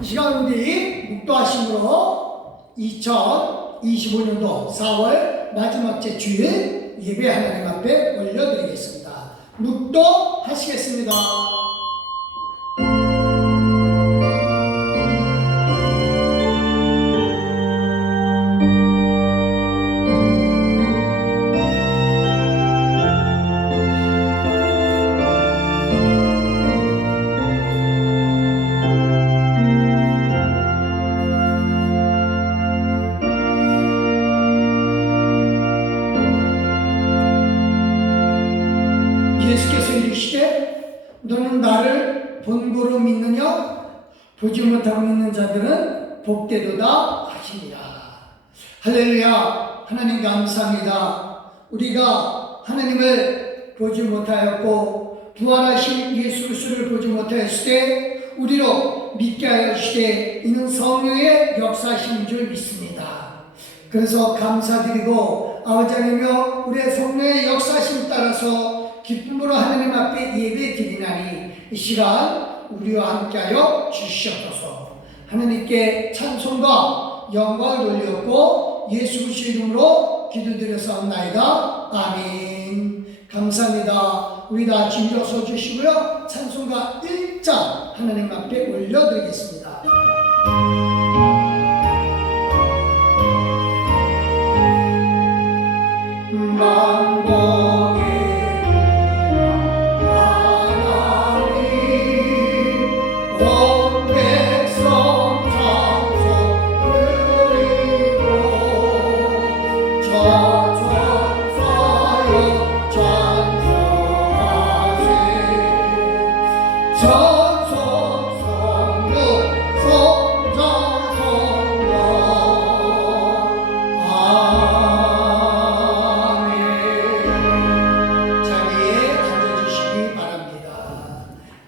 이 시간 우리 묵도하심으로 2025년도 4월 마지막째 주일 예배 하나님 앞에 올려드리겠습니다. 묵도하시겠습니다. 예수께서 이르시되 너는 나를 본고로 믿느냐? 보지 못하고 믿는 자들은 복되도다 하시니라. 할렐루야. 하나님 감사합니다. 우리가 하나님을 보지 못하였고 부활하신 예수 그리스도를 보지 못하였을 때 우리로 믿게 하여 주시되 이는 성령의 역사심인 줄 믿습니다. 그래서 감사드리고 아버지 하나님여 우리의 성령의 역사심 따라서 기쁨으로 하나님 앞에 예배 드리나니 이 시간 우리와 함께하여 주시옵소서. 하나님께 찬송과 영광을 돌렸고 예수 그리스도 이름으로 기도드렸사옵나이다. 아멘. 감사합니다. 우리 다 같이 일어서 주시고요. 찬송가 1장 하나님 앞에 올려드리겠습니다.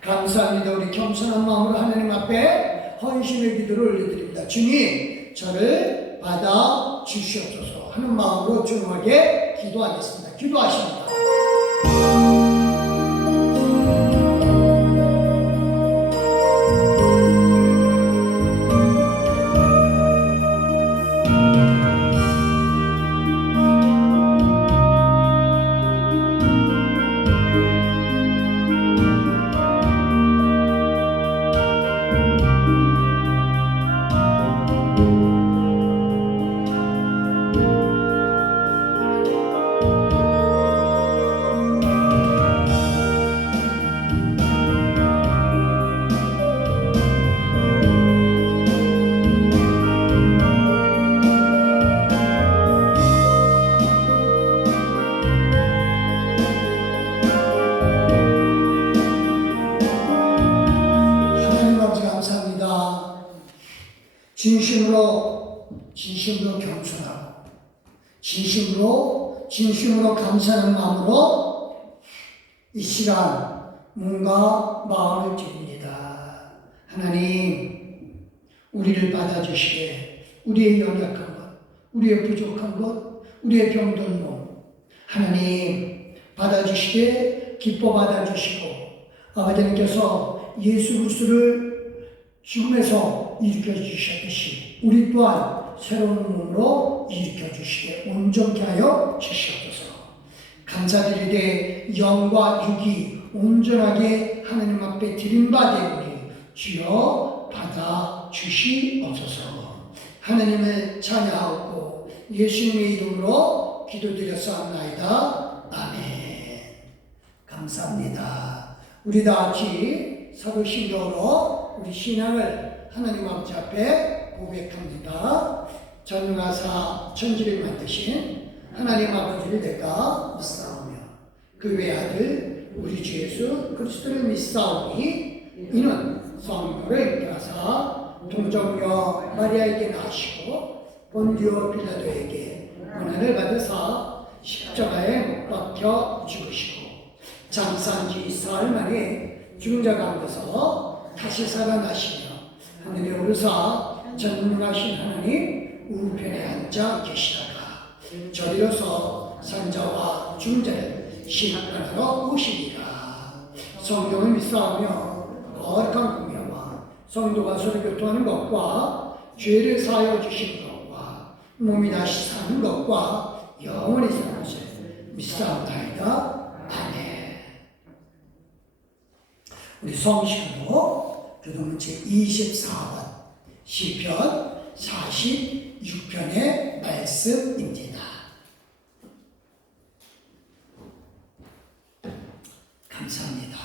감사합니다. 우리 겸손한 마음으로 하나님 앞에 헌신의 기도를 올려드립니다. 주님, 저를 받아 주시옵소서 하는 마음으로 중하게 기도하겠습니다. 기도하십니다. 진심으로 겸손하고 진심으로 감사하는 마음으로 이 시간 몸과 마음을 드립니다. 하나님, 우리를 받아주시되 우리의 연약한 것, 우리의 부족한 것, 우리의 병든 몸 하나님 받아주시되 기뻐 받아주시고 아버지님께서 예수 그리스도를 죽음에서 일으켜 주셨듯이 우리 또한 새로운 몸으로 일으켜 주시되 온전케 하여 주시옵소서. 감사드리되 영과 육이 온전하게 하나님 앞에 드린 바 되오니 주여 받아 주시옵소서. 하나님을 찬양하고 예수님의 이름으로 기도드렸사옵나이다. 아멘. 감사합니다. 우리 다 같이 사도신경으로 우리 신앙을 하나님 아버지 앞에 고백합니다. 전능하사 천지를 만드신 하나님 아버지를 내가 믿사오며 그 외아들 우리 주 예수 그리스도를 믿사오니 이는 성령을 입혀하사 동정녀 마리아에게 나시고 본디오 빌라도에게 고난을 받으사 십자가에 못 박혀 죽으시고 장사한 지 사흘 만에 죽은 자 가운데서 다시 살아나시며 하늘에 오르사 전능하신 하나님 우편에 앉아 계시다가 저리로서 산자와 죽은 자를 심판하러 오시리라. 성령을 믿사오며 거룩한 공예와 성도가 서로 교통하는 것과 죄를 사하여 주시는 것과 몸이 다시 사는 것과 영원히 사는 것을 믿사옵나이다. 아멘. 우리 성시간으로 교도문 제24번 시편 46편의 말씀입니다. 감사합니다.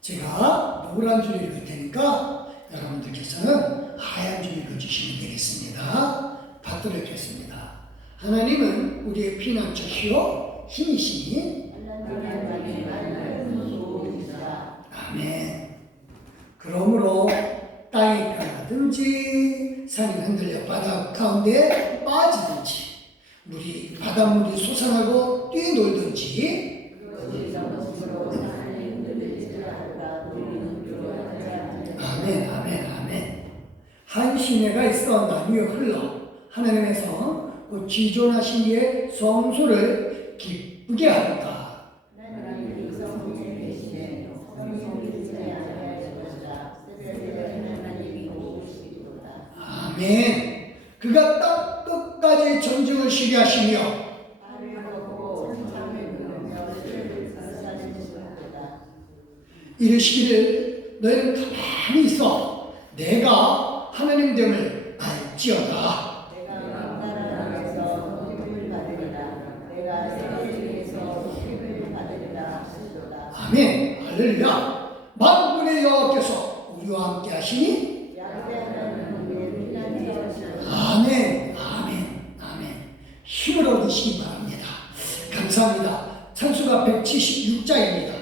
제가 노란 줄 읽을 테니까 여러분들께서는 하얀 줄 읽어주시면 되겠습니다. 받들어 읽겠습니다. 하나님은 우리의 피난처시요 힘이시니 아멘. 그러므로 땅이 변하든지 산이 흔들려 바다 가운데 빠지든지 물이 바닷물이 솟아나고 뛰놀든지 아멘, 아멘, 아멘. 한 시내가 있어 나뉘어 흘러 하나님의 성, 곧 지존하신 이의 성소를 기쁘게 하리다. 아멘. 그가 땅 끝까지 전쟁을 쉬게 하시며 이르시기를 너희는 가만히 있어 내가 하나님 됨을 알지어다. 아멘. 할렐루야. 만군의 여호와께서 우리와 함께 하시니 아멘, 아멘, 아멘. 힘을 얻으시기 바랍니다. 감사합니다. 찬수가 176자입니다.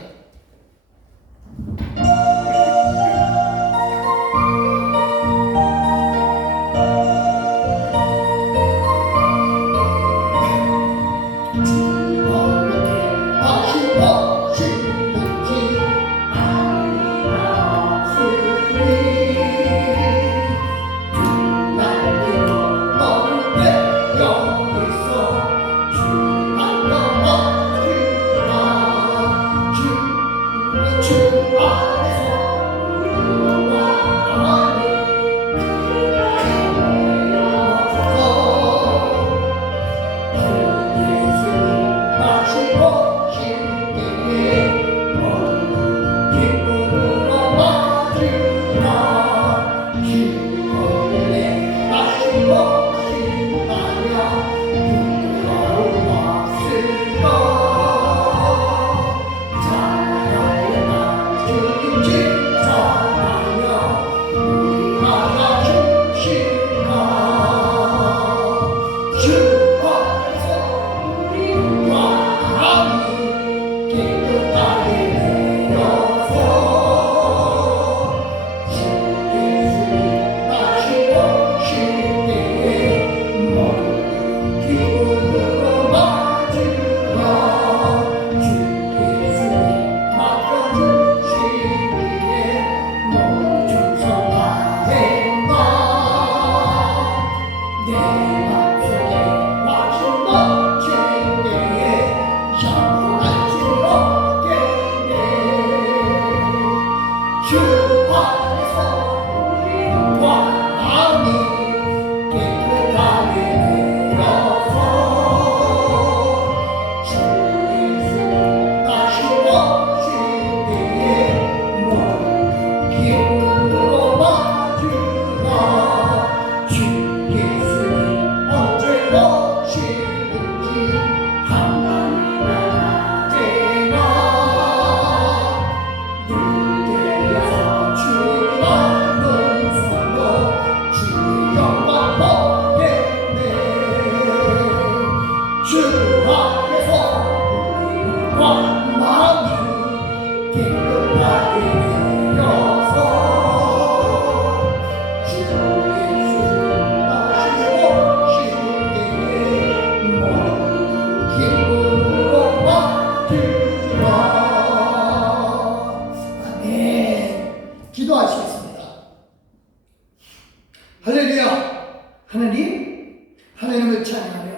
하나님을 찬양하며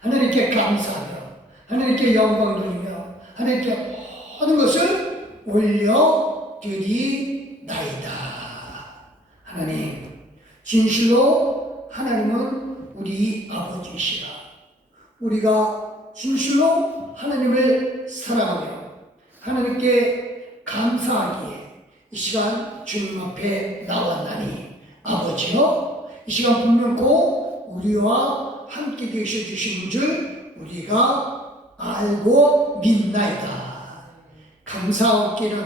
하나님께 감사하며 하나님께 영광 돌리며 하나님께 모든 것을 올려드리나이다. 하나님, 진실로 하나님은 우리 아버지시라. 우리가 진실로 하나님을 사랑하며 하나님께 감사하기에 이 시간 주님 앞에 나왔나니, 아버지여, 이 시간 분명코 우리와 함께 계셔 주신 줄 우리가 알고 믿나이다. 감사하기는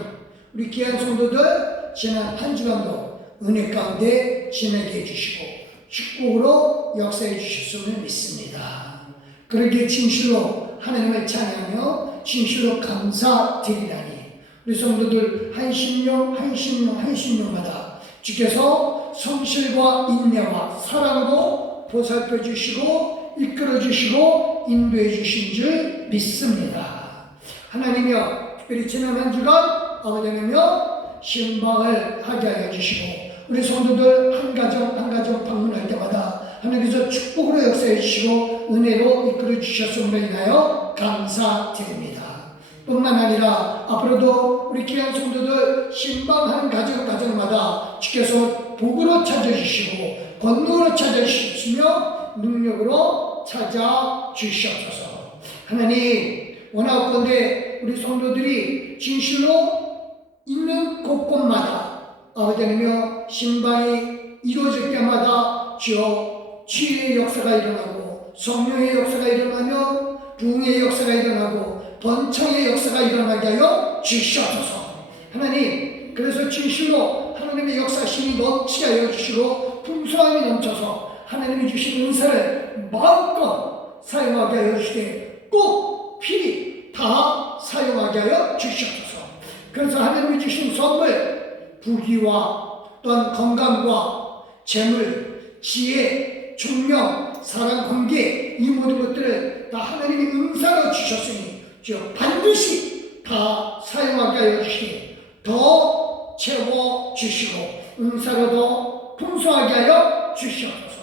우리 귀한 성도들 지난 한 주간도 은혜 가운데 지내게 해주시고 축복으로 역사해 주셨음을 믿습니다. 그러기에 진실로 하나님을 찬양하며 진실로 감사드리다니, 우리 성도들 한심령마다 주께서 성실과 인내와 사랑으로 보살펴 주시고 이끌어 주시고 인도해 주신 줄 믿습니다. 하나님이여, 특별히 지난 한 주간 아버지 하나님이여 신방을 하게 하여 주시고 우리 성도들 한 가정 한 가정 방문할 때마다 하나님께서 축복으로 역사해 주시고 은혜로 이끌어 주셨음으로 인하여 감사드립니다. 뿐만 아니라 앞으로도 우리 귀한 성도들 신방하는 가정마다 주께서 복으로 찾아주시고 권능으로 찾아주시며 능력으로 찾아주시옵소서. 하나님, 원하건대 우리 성도들이 진실로 있는 곳곳마다 아버지 하나님이여 신방이 이루어질 때마다 주여 치유의 역사가 일어나고 성령의 역사가 일어나며 부흥의 역사가 일어나고 번창의 역사가 일어나게 하여 주시옵소서. 하나님, 그래서 진실로 하나님의 역사심이 넘치게 하여 주시고 풍성함이 넘쳐서 하나님이 주신 은사를 마음껏 사용하게 하여 주시되 꼭 필히 다 사용하게 하여 주시옵소서. 그래서 하나님이 주신 선물, 부귀와 또한 건강과 재물, 지혜, 총명, 사랑, 관계, 이 모든 것들을 다 하나님이 은사로 주셨으니 반드시 다 사용하게 하여 주시되 더 채워주시고 은사로도 풍성하게 하여 주시옵소서.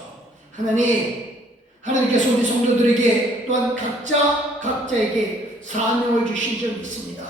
하나님께서 우리 성도들에게 또한 각자에게 사명을 주신 줄 믿습니다.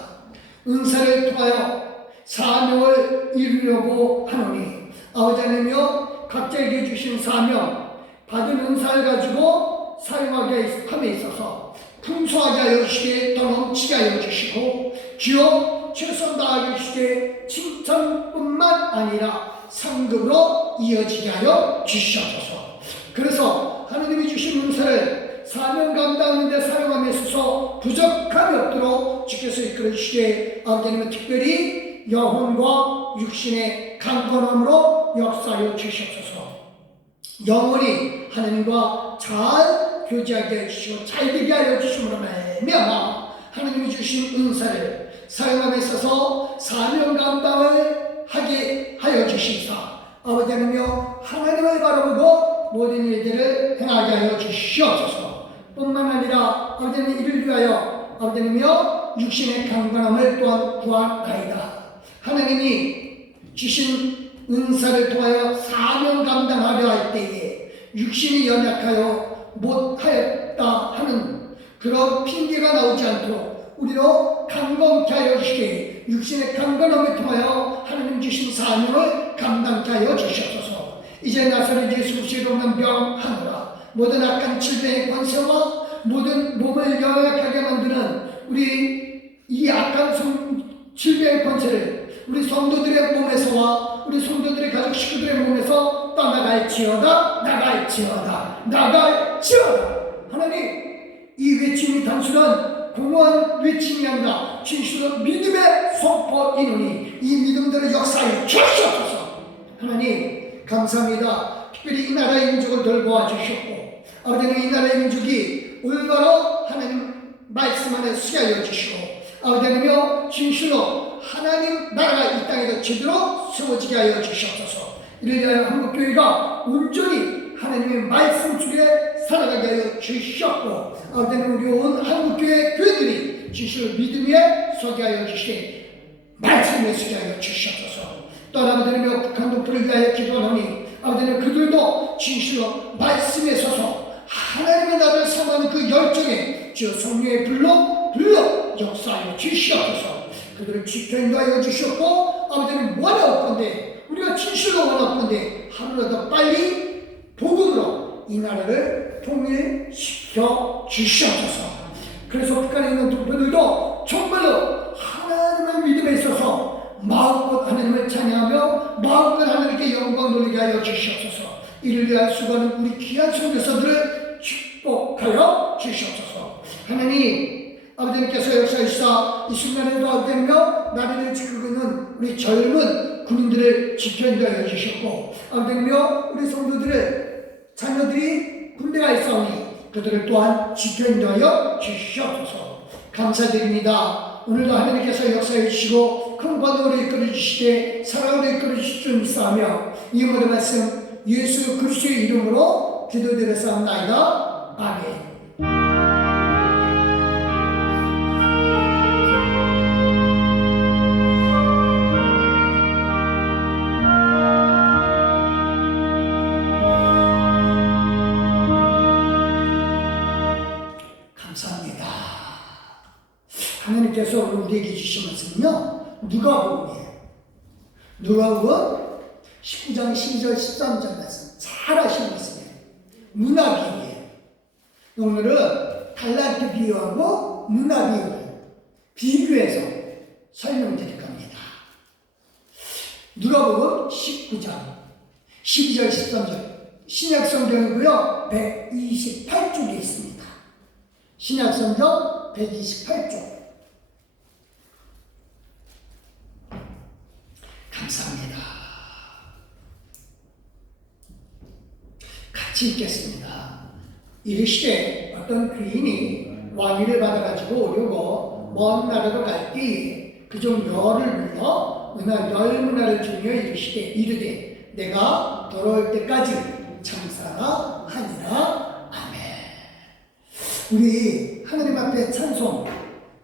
은사를 통하여 사명을 이루려고 하노니 아버지 하나님이여, 각자에게 주신 사명, 받은 은사를 가지고 사용하게 함에 있어서 풍성하게 하여 주시게 더 넘치게 하여 주시고 주여 최선 다하여 주시게 칭찬뿐만 아니라 상급으로 이어지게 하여 주시옵소서. 그래서 하나님이 주신 은사를 사명 감당하는 데 사용함에 있어서 부족함이 없도록 주께서 이끌어 주시게 아버지 하나님은 특별히 영혼과 육신의 강건함으로 역사하여 주시옵소서. 영원히 하나님과 잘 교제하게 해주시고 잘 되게 하여 주심으로 말미암아 하나님이 주신 은사를 사용함에 있어서 사명 감당을 하게 하여 주시사 아버지 하나님이여, 하나님을 바라보고 모든 일들을 행하게 하여 주시옵소서. 뿐만 아니라 아버지 하나님 이를 위하여 아버지 하나님이여 육신의 강건함을 또한 구하나이다. 하나님이 주신 은사를 통하여 사명 감당하려 할 때에 육신이 연약하여 못하였다 하는 그런 핑계가 나오지 않도록 우리로 강건케 하여 주시되 육신의 강건함을 통하여 하나님 주신 사명을 감당케 하여 주시옵소서. 이제 나사렛 예수 그리스도로 오는 병 하느라 모든 악한 질병의 권세와 모든 몸을 연약하게 만드는 우리 이 악한 질병의 권세를 우리 성도들의 몸에서와 우리 성도들의 가족 식구들의 몸에서 떠나갈지어다. 하나님, 이 외침이 단순한 공허한 외침이 아니라 진실로 믿음의 선포이노니 이 믿음대로 역사에 주시옵소서. 하나님 감사합니다. 특별히 이 나라의 민족을 돌보아 주셨고 아버지는 이 나라의 민족이 올바로 하나님 말씀 안에 서게 하여 주시고 아버지 하나님이여, 진실로 하나님 나라가 이 땅에도 제대로 세워지게 하여 주시옵소서. 이를 위하여 한국교회가 온전히 하나님의 말씀 속에 살아가게 하여 주시옵고 아버지 하나님 우리 온 한국교회 교회들이 진실로 믿음 위에 서게 하여 주시되 말씀에 서게 하여 주시옵소서. 또 아버지 하나님 북한 동포를 위하여 기도하노니 아버지 하나님 그들도 진실로 말씀에 서서 하나님의 나라를 사모하는 그 열정에 주여 성령의 불러 역사하여 주시옵소서. 그들을 지켜 인도하여 주시옵고 아버지 하나님 원하옵건대 우리가 진실로 원하건대 하루라도 빨리 복음으로 이 나라를 통일시켜 주시옵소서. 그래서 북한에 있는 동포들도 정말로 하나님의 믿음에 있어서 마음껏 하나님을 찬양하며 마음껏 하나님께 영광 돌리게 하여 주시옵소서. 이를 위하여 수고하는 우리 귀한 선교사들을 축복하여 주시옵소서. 하나님 아버지께서 역사하시사 이 순간에도 아버지며 나라를 지키고 있는 우리 젊은 군인들을 지켜인도하여 주셨고, 아버지며 우리 성도들의 자녀들이 군대가 있사오니 그들을 또한 지켜인도하여 주시옵소서. 감사드립니다. 오늘도 하나님께서 역사해 주시고 큰 권능으로 이끌어 주시되 사랑으로 이끌어 주실 줄 믿사하며 이 모든 말씀 예수 그리스도의 이름으로 기도드렸사옵나이다. 아멘. 하나님께서 오늘 우리에게 주신 말씀은요, 누가복음이에요. 누가복음 19장 12절 13절 말씀 잘 아시는 말씀이에요. 문화비유예요. 오늘은 달란트 비유하고 문화비유를 비교해서 설명드릴 겁니다. 누가복음 19장 12절 13절 신약성경이고요, 128쪽에 있습니다. 신약성경 128쪽. 감사합니다. 같이 읽겠습니다. 이르시되 어떤 귀인이 왕위를 받아가지고 오려고 먼 나라로 갈 때에 그중 열을 불러 열 문화를 주며 이르되 내가 돌아올 때까지 장사가 하니라. 아멘. 우리 하나님 앞에 찬송,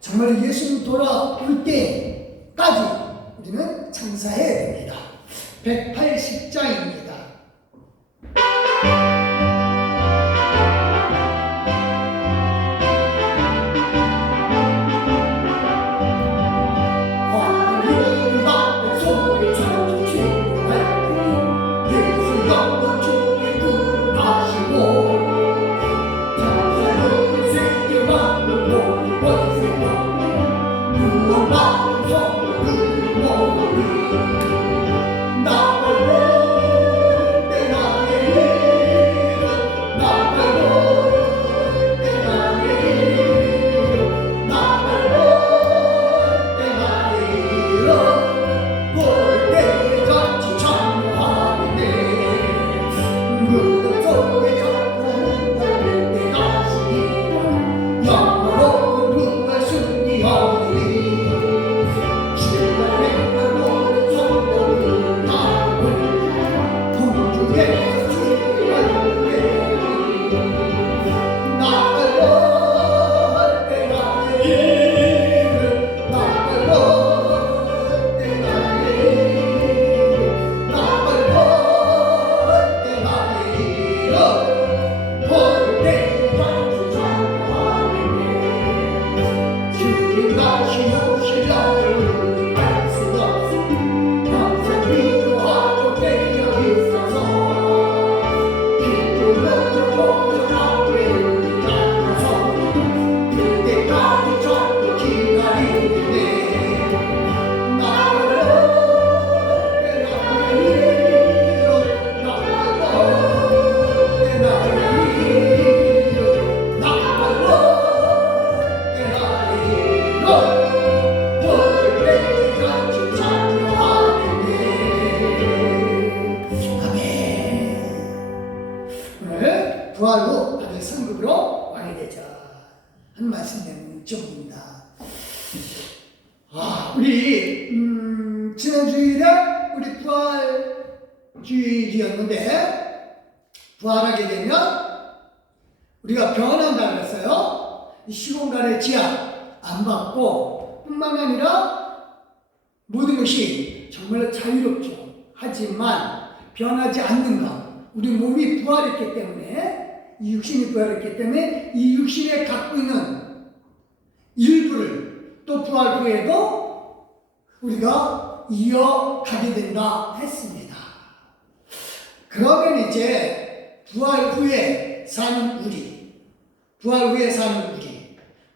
정말 예수님 돌아올 때까지 우리는 장사해야 됩니다. 180장입니다. 부활로 다들 성급으로 왕이 되자 하는 말씀 내용입니다. 우리 지난 주일에 우리 부활주일이었는데, 부활하게 되면 우리가 변한다고 했어요. 이 시공간의 제약 안 받고 뿐만 아니라 모든 것이 정말로 자유롭죠. 하지만 변하지 않는 것, 우리 몸이 부활했기 때문에, 이 육신이 부활했기 때문에 이 육신에 갖고 있는 일부를 또 부활 후에도 우리가 이어가게 된다 했습니다. 그러면 이제 부활 후에 사는 우리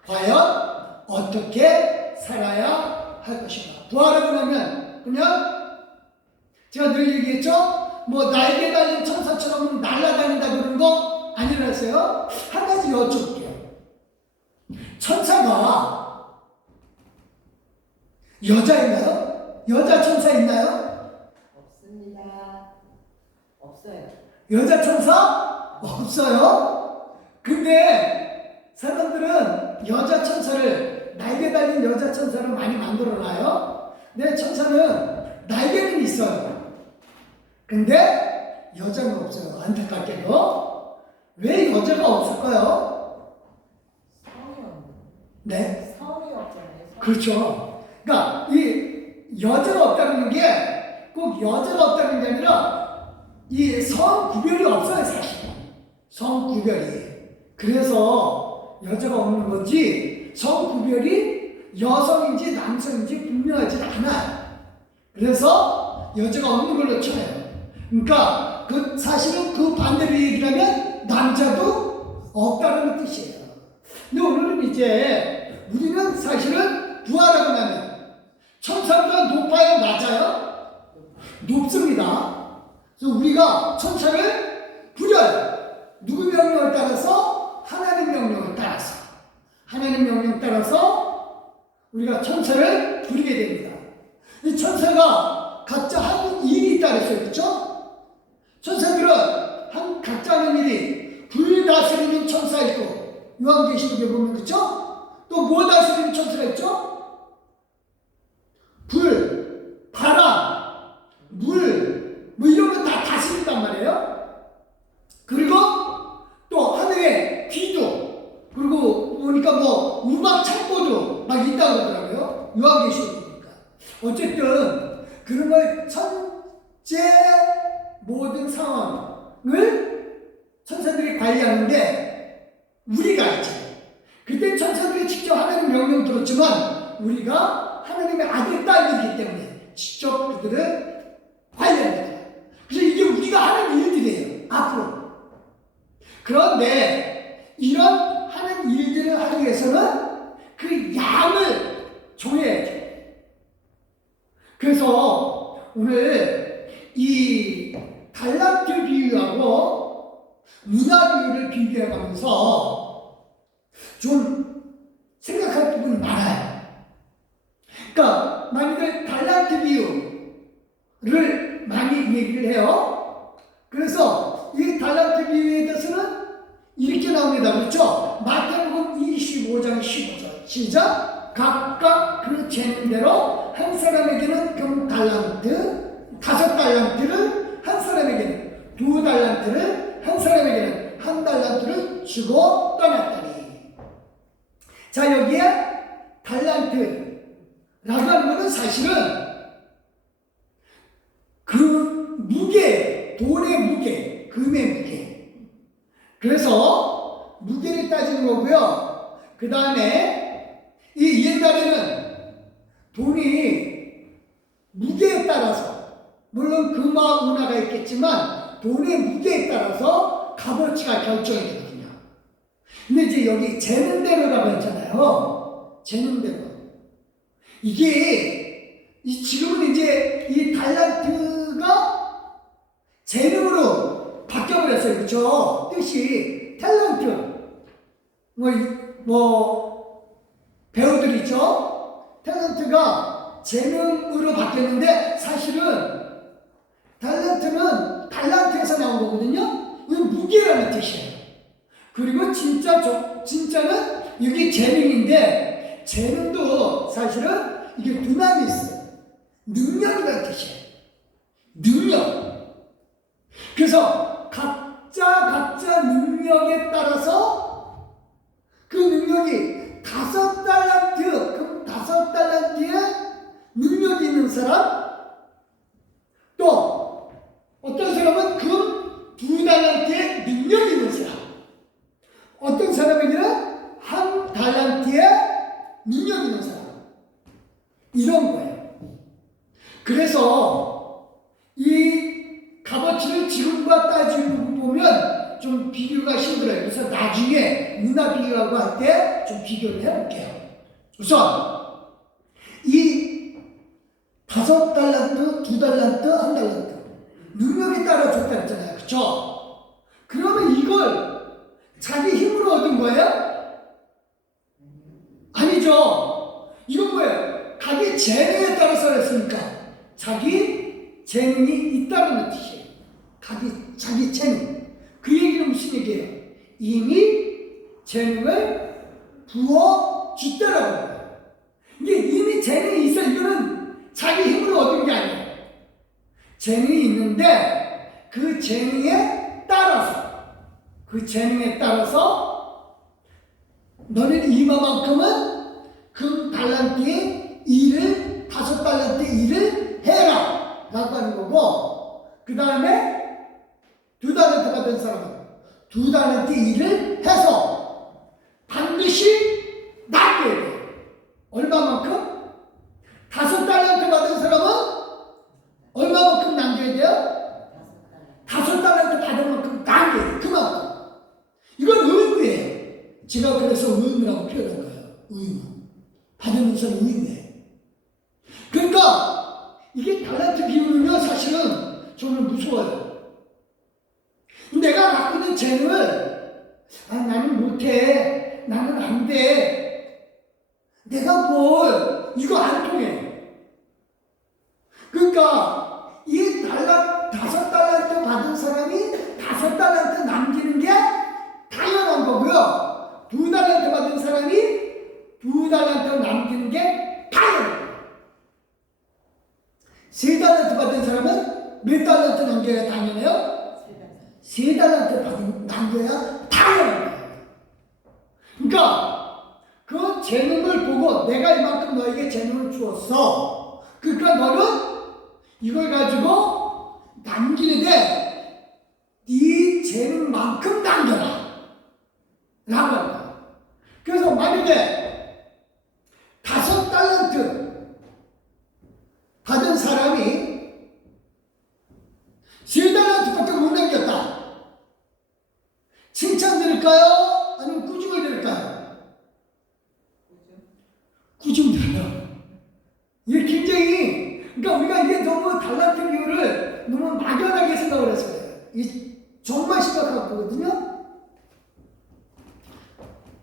과연 어떻게 살아야 할 것인가? 부활하고 나면 그냥 제가 늘 얘기했죠? 뭐 날개 달린 천사처럼 날아다닌다 그런 거 아니라서요. 한 가지 여쭤볼게요. 천사가 여자인가요? 여자 천사 있나요? 없습니다. 없어요. 여자 천사? 없어요. 근데 사람들은 여자 천사를 날개 달린 여자 천사를 많이 만들어놔요. 근데 천사는 날개는 있어요. 근데 여자는 없어요. 안타깝게도. 왜 여자가 없을까요? 성이 없는. 네. 성이 없잖아요. 성. 그렇죠. 그러니까 이 여자가 없다는 게 꼭 여자가 없다는 게 아니라 이 성 구별이 없어요, 사실. 성 구별이. 그래서 여자가 없는 거지 성 구별이 여성인지 남성인지 분명하지 않아요. 그래서 여자가 없는 걸로 쳐요. 그러니까 사실은 그 반대로 얘기를 하면 남자도 없다는 뜻이에요. 근데 오늘은 이제 우리는 사실은 부활하고 나면 천사보다 높아요? 낮아요? 높습니다. 그래서 우리가 천사를 부려요. 누구 명령을 따라서? 하나님 명령을 따라서. 하나님 명령 따라서 우리가 천사를 부리게 됩니다. 이 천사가 각자 하는 일이 있다 그랬어요. 그렇죠? 천사들은 각자 하는 일이 불 다스리는 천사 있고 요한계시록에 보면 그렇죠? 또 뭐 다스리는 천사가 있죠? 불, 바람, 물, 뭐 이런 거 다 다스린단 말이에요. 그리고 또 하늘에 귀도, 그리고 보니까 뭐 우박 창고도 막 있다고 그러더라고요. 요한계시록 보니까. 어쨌든 그런 걸 천재 모든 상황을 천사들이 관리하는데 우리가 있죠. 그때 천사들이 직접 하나님 명령 들었지만 우리가 하나님의 아들 딸이기 때문에 직접 그들을 관리합니다. 그래서 이게 우리가 하는 일들이에요. 앞으로. 그런데 이런 하는 일들을 하기 위해서는 그 양을 정해야죠. 그래서 오늘 이 달란트 비유하고 문화 비유를 비교해가면서 좀 생각할 부분이 많아요. 그러니까 많이들 달란트 비유를 많이 얘기를 해요. 그래서 이 달란트 비유에 대해서는 이렇게 나옵니다. 그렇죠? 마태복음 25장 15절 시작. 각각 그 재능대로 한 사람에게는 금달란트, 5달란트를 한 사람에게는 2달란트를 한 사람에게는 1달란트를 주고 떠났더니. 자, 여기에 달란트라고 하는 것은 사실은 그 무게, 돈의 무게, 금의 무게. 그래서 무게를 따지는 거고요. 그 다음에 이 옛날에는 돈이 무게에 따라서, 물론 금화, 은화가 있겠지만 돈의 무게에 따라서 값어치가 결정이 되거든요. 근데 이제 여기 재능대로라고 했잖아요. 재능대로. 이게 지금은 이제 이 달란트가 재능으로 바뀌어버렸어요. 그렇죠? 뜻이 탤런트. 배우들 있죠? 탤런트가 재능으로 바뀌었는데 사실은 탤런트는 달란트에서 나온 거거든요. 이건 무게라는 뜻이에요. 그리고 진짜는 이게 재능인데 재능도 사실은 이게 두나미스, 능력이라는 뜻이에요. 능력. 그래서 각자 능력에 따라서 그 능력이 5달란트, 그 5달란트의 능력이 있는 사람, 또 어떤 사람은 그 2달란트의 능력이 있는 사람, 어떤 사람에게는 1달란트의 능력이 있는 사람, 이런 거예요. 그래서 이 값어치를 지금과 따지고 보면 좀 비교가 힘들어요. 그래서 나중에 문화 비교하고 할 때 좀 비교를 해볼게요. 우선 이 5달란트, 2달란트, 1달란트 능력에 따라 줬다 했잖아요. 그쵸? 그러면 이걸 자기 힘으로 얻은 거예요? 아니죠. 이건 뭐예요? 자기 재능에 따라서 했으니까 자기 재능이 있다는 뜻이에요. 자기 재능. 그 얘기는 무슨 얘기예요? 이미 재능을 부어줬다라고 해요. 이게 이미 재능이 있어. 이거는 자기 힘으로 얻은 게 아니에요. 재능이 있는데 그 재능에 따라서 너는 이만큼은 금 달란트의 일을 5달란트의 일을 해라 라고 하는 거고, 그 다음에 2달란트 받은 사람은 2달란트 일을 해서 반드시 남겨야 돼요. 얼마만큼? 5달란트 받은 사람은 얼마만큼 남겨야 돼요? 5달란트 받은 만큼 남겨야 돼요. 그만큼. 이건 의무예요. 제가 그래서 의무라고 표현한 거예요. 의무. 받은 사람 의무예요. 그러니까 이게 달란트 비우는요, 사실은 저는 무서워요. 내가 갖고 있는 재능을 나는 못해, 나는 안 돼, 내가 뭘 이거 안 통해. 그러니까 이 5달란트 받은 사람이 5달란트 남기는 게 당연한 거고요. 2달란트 받은 사람이 2달란트 남기는 게 당연한 거예요. 3달란트 받은 사람은 몇 달란트 남겨야 당연해요? 3달란트 남겨야 당연한 거예요. 그러니까 그 재능을 보고 내가 이만큼 너에게 재능을 주었어. 그러니까 너는 이걸 가지고 남기는데 네 재능만큼 남겨라 라고 합니다. 그래서 만약에 5달란트 받은 사람이 3달란트밖에 못 남겼다. 칭찬드릴까요? 아니면 꾸중을 드릴까요? 꾸중 드려요. 이게 굉장히, 그러니까 우리가 이게 너무 달란트 비율을 너무 막연하게 생각을 해서 그래요. 이 정말 심각한 거거든요.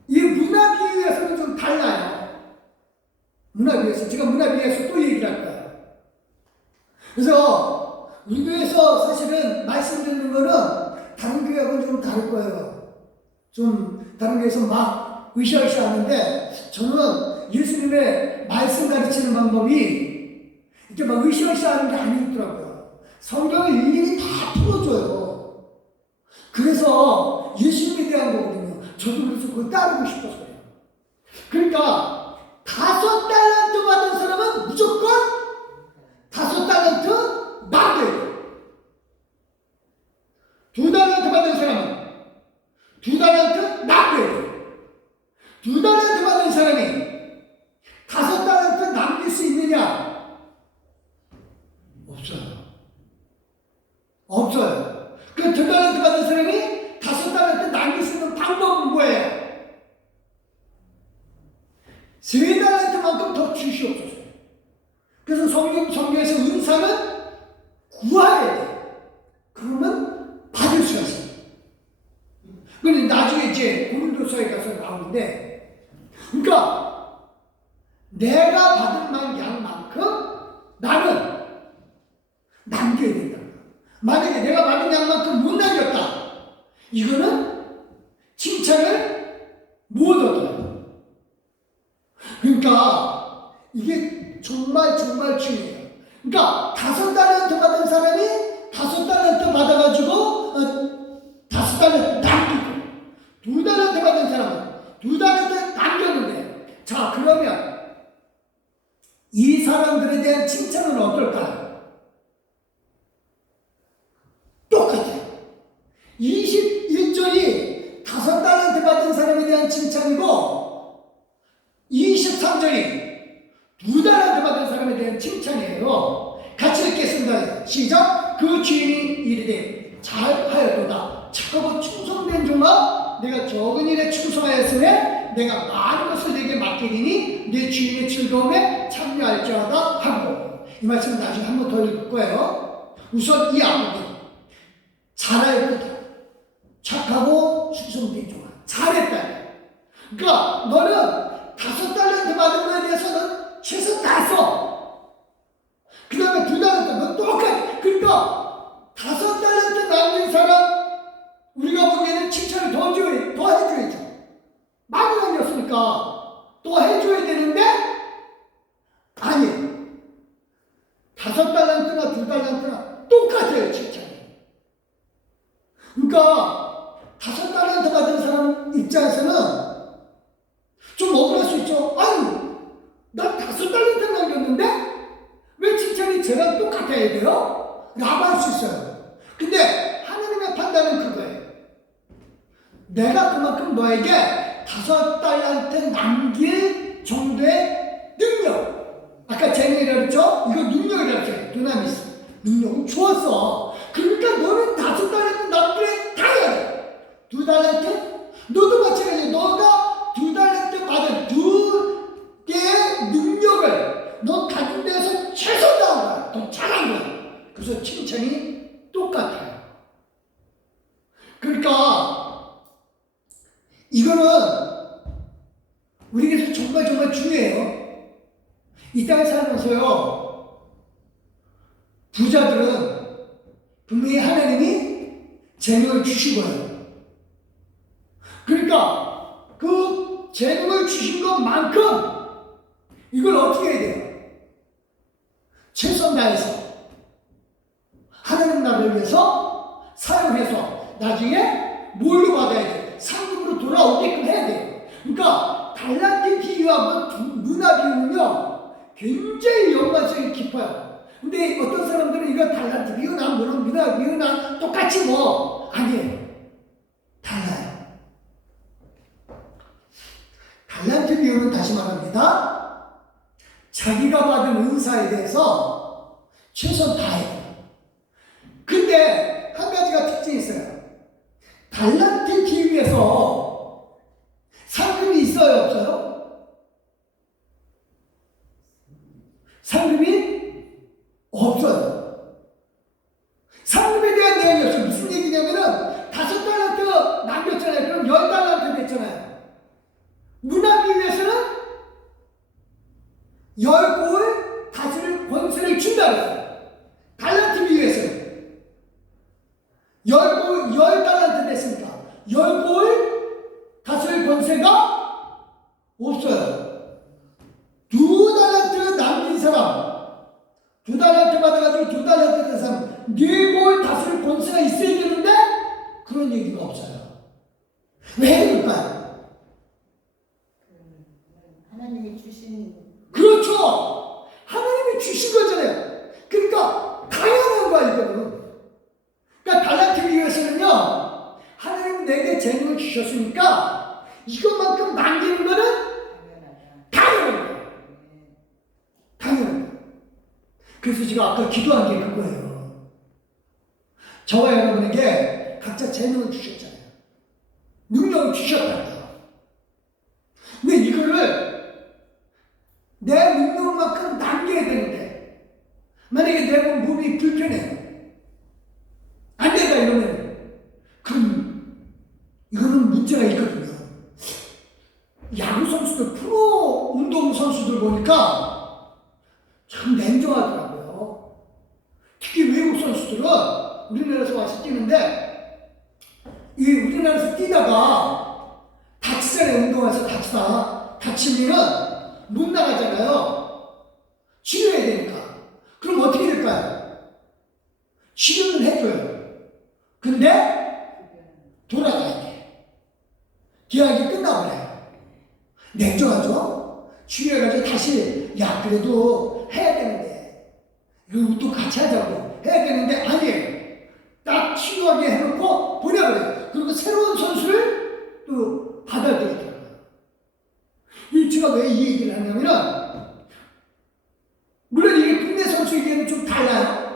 이 문화 비유에서는 좀 달라요. 문화 비유에서. 제가 문화 비유에서 또 얘기를 할 거예요. 그래서 우리 교회에서 사실은 말씀 듣는 거는 다른 교회하고는 좀 다를 거예요. 좀 다른 교회에서 막 으쌰으쌰 하는데 저는 예수님의 말씀 가르치는 방법이 이렇게 막 으쌰으쌰 하는 게 아니더라고요. 성경을 일일이 다 풀어줘요. 그래서 예수님에 대한 거거든요. 저도 그래서 그걸 따르고 싶어서요. 그러니까 5달란트 받은 사람은 무조건 5달란트 남겨야 돼요. 2달란트 받은 사람은 2달란트 남겨야 돼요. 2달란트 받은 사람이 5달란트 남길 수 있느냐? 없어요. 없어요. 그 2달란트 받은 사람이 5달란트 남길 수 있는 방법은 뭐예요? 3달란트만큼 더 주시옵소서. 그래서 성경에서 은사는 구하야 돼요. 그러면 받을 수가 있어요. 그런데 나중에 이제 고린도서에 가서 나오는데, 그러니까 내가 받은 양만큼 나는 남겨야 된다. 만약에 내가 받은 양만큼 못 남겼다, 이거는 칭찬을 못 얻어요. 그러니까 이게 정말 중요해요. 그러니까 5달란트 받은 사람이 5달란트 받아가지고 5달란트 남기고, 2달란트 받은 사람은 2달란트 남겼는데, 자 그러면 이 사람들에 대한 칭찬은 어떨까요? 똑같아요. 21절이 5달란트 받은 사람에 대한 칭찬이고 23절이 2달란트 받은 사람에 대한 칭찬이에요. 다시 읽겠습니다. 시작. 그 주인이 이르되 잘하였도다. 착하고 충성된 종아, 내가 적은 일에 충성하였으면 내가 많은 것을 내게 맡기리니 내 주인의 즐거움에 참여할지어다 하고. 이 말씀은 나중에 한 번 더 읽을 거예요. 우선 이 앞부분 잘하였도다. 착하고 충성된 종아, 잘했다. 그러니까 너는 5달란트 받은 거에 대해서는 최선 다했어. 그 다음에 2달란트, 너 똑같아. 그러니까 5달란트 남긴 사람, 우리가 보기에는 칭찬을 더 해줘야죠. 많이 남겼으니까 또 해줘야 되는데, 아니, 5달란트나 2달란트나 똑같아요, 칭찬이. 그러니까 5달란트 받은 사람 입장에서는 좀 억울할 수 있죠. 아유, 난 5달란트 남겼는데 왜 칭찬이 쟤랑 똑같아야 돼요? 라고 할 수 있어요. 근데 하나님의 판단은 그거예요. 내가 그만큼 너에게 5달란트 남길 정도의 능력, 아까 재능이라고 했죠? 이거 능력이라고 했어요. 두나미스. 능력은 주었어. 그러니까 너는 5달란트 남기에 다 해야 돼. 2달란트? 너도 마찬가지야. 너가 2달란트 받은 2개의 능력을 너 가진 데서 최선 다한 거야. 더 잘한 거야. 그래서 칭찬이 똑같아요. 그러니까 이거는 우리에게서 정말 중요해요. 이 땅에 살면서요, 부자들은 분명히 하나님이 재능을 주시고요. 그러니까 그 재능을 주신 것만큼 이걸 어떻게 해야 돼요? 최선 다해서 하나님 나라를 위해서 사용해서 나중에 뭘로 받아야 돼요? 상급으로 돌아오게끔 해야 돼요. 그러니까 달란트 비유하고 문화 비유는요 굉장히 연관성이 깊어요. 근데 어떤 사람들은 이거 달란트 비유나 문화 비유나 똑같이 뭐 아니에요. 달라요. 달란트 비유는 다시 말합니다. 자기가 받은 은사에 대해서 최선 다해요. 근데 한 가지가 특징이 있어요. 달란트 비유에서 상금이 있어요, 없어요? 상금이 없어요. 상금에 대한 내용이 없어요. 무슨 얘기냐면은 5달란트 남겼잖아요. 그럼 10달란트 됐잖아요. 문화 비유에서는 10골 다스릴 권세를 준다 그랬어요. 달란트 비유에서는 10달란트 됐으니까 10골 다스릴 권세가 없어요. 2달란트 남긴 사람, 2달란트 받아가지고 2달란트 된 사람, 4골 다스릴 권세가 있어야 되는데 그런 얘기가 없어요. 왜 그럴까요? 하나님이 주신. 그렇죠. 하나님이 주신 거잖아요. 그러니까 당연한 거야 이거는. 그러니까 달란트 비유에서는요, 하나님 내게 재능을 주셨으니까 이것만큼 남기는 거는 당연한 거예요. 당연한 거예요. 그래서 제가 아까 기도한 게 그거예요. 저와 여러분에게 각자 재능을 주셨잖아요. 능력을 주셨다고요. 근데 이거를 내 능력만큼 남겨야 되는데, 만약에 내 몸이 불편해요. 안 된다 이러면, 그럼 이거는 문제가 있거든요. 야구 선수들, 프로 운동 선수들 보니까 참 냉정하더라고요. 특히 외국 선수들은 우리나라에서 와서 뛰는데, 이 우리나라에서 뛰다가 다치잖아요. 운동해서 다치면은 못 나가잖아요. 치료해야 되니까. 그럼 어떻게 될까요? 치료는 해줘요. 근데 돌아가야 돼. 계약이 끝나버려요. 냉정하죠? 치료해가지고 다시 그래도 해야 되는데 이거 또 같이 하자고 해야 되는데 아니에요. 딱 치료하게 해놓고 보내버려요. 그리고 새로운 선수를 또 받아들이더라고요. 제가 왜 이 얘기를 하냐면은, 물론 이게 국내 선수에게는 좀 달라요.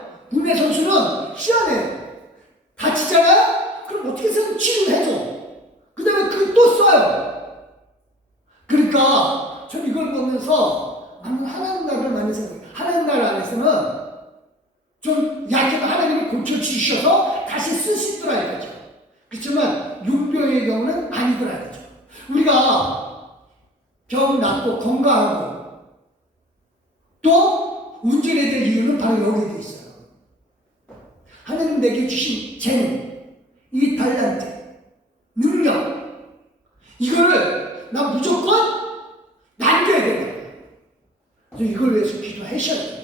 입장에서는 좀 약해도 하나님이 고쳐주셔서 다시 쓰시더라 이거죠. 그렇지만 용병의 경우는 아니더라 이거죠. 우리가 병 낫고 건강하고 또 운전해야 될 이유는 바로 여기에 있어요. 하나님 내게 주신 재능, 이 달란트, 능력, 이거를 나 무조건 남겨야 된다. 그래서 이걸 위해서 기도하셔야 됩니다.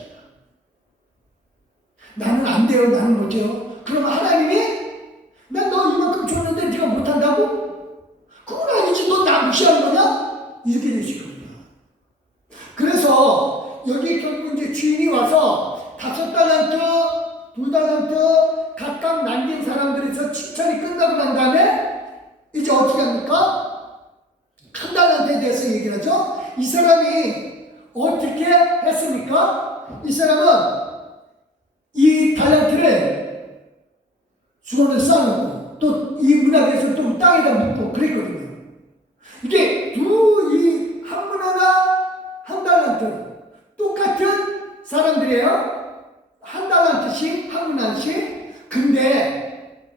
나는 안 돼요, 나는 못해요. 그러면 하나님이 난 너 이만큼 줬는데 네가 못한다고? 그건 아니지, 너 나 무시하는 거냐? 이렇게 되실 겁니다. 그래서 여기 결국 이제 주인이 와서 5달란트, 2달란트 각각 남긴 사람들에서 칭찬이 끝나고 난 다음에 이제 어떻게 합니까? 1달란트에 대해서 얘기를 하죠. 이 사람이 어떻게 했습니까? 이 사람은 이 달란트를 수건을 쌓아놓고 또 이 문화에서 또 땅에다 묻고 그랬거든요. 이게 이 한 문화나 한 달란트 똑같은 사람들이에요. 한 달란트씩 한 문화씩. 근데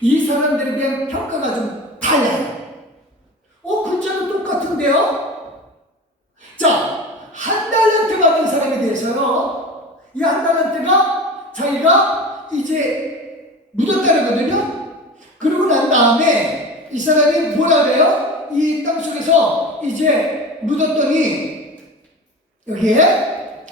이 사람들에 대한 평가가 좀 달라요. 글자는 똑같은데요? 자, 한 달란트 받은 사람에 대해서요, 이 한 달란트가 자기가 이제 묻었다는 거거든요. 그러고 난 다음에 이 사람이 뭐라 그래요? 이 땅속에서 이제 묻었더니 여기에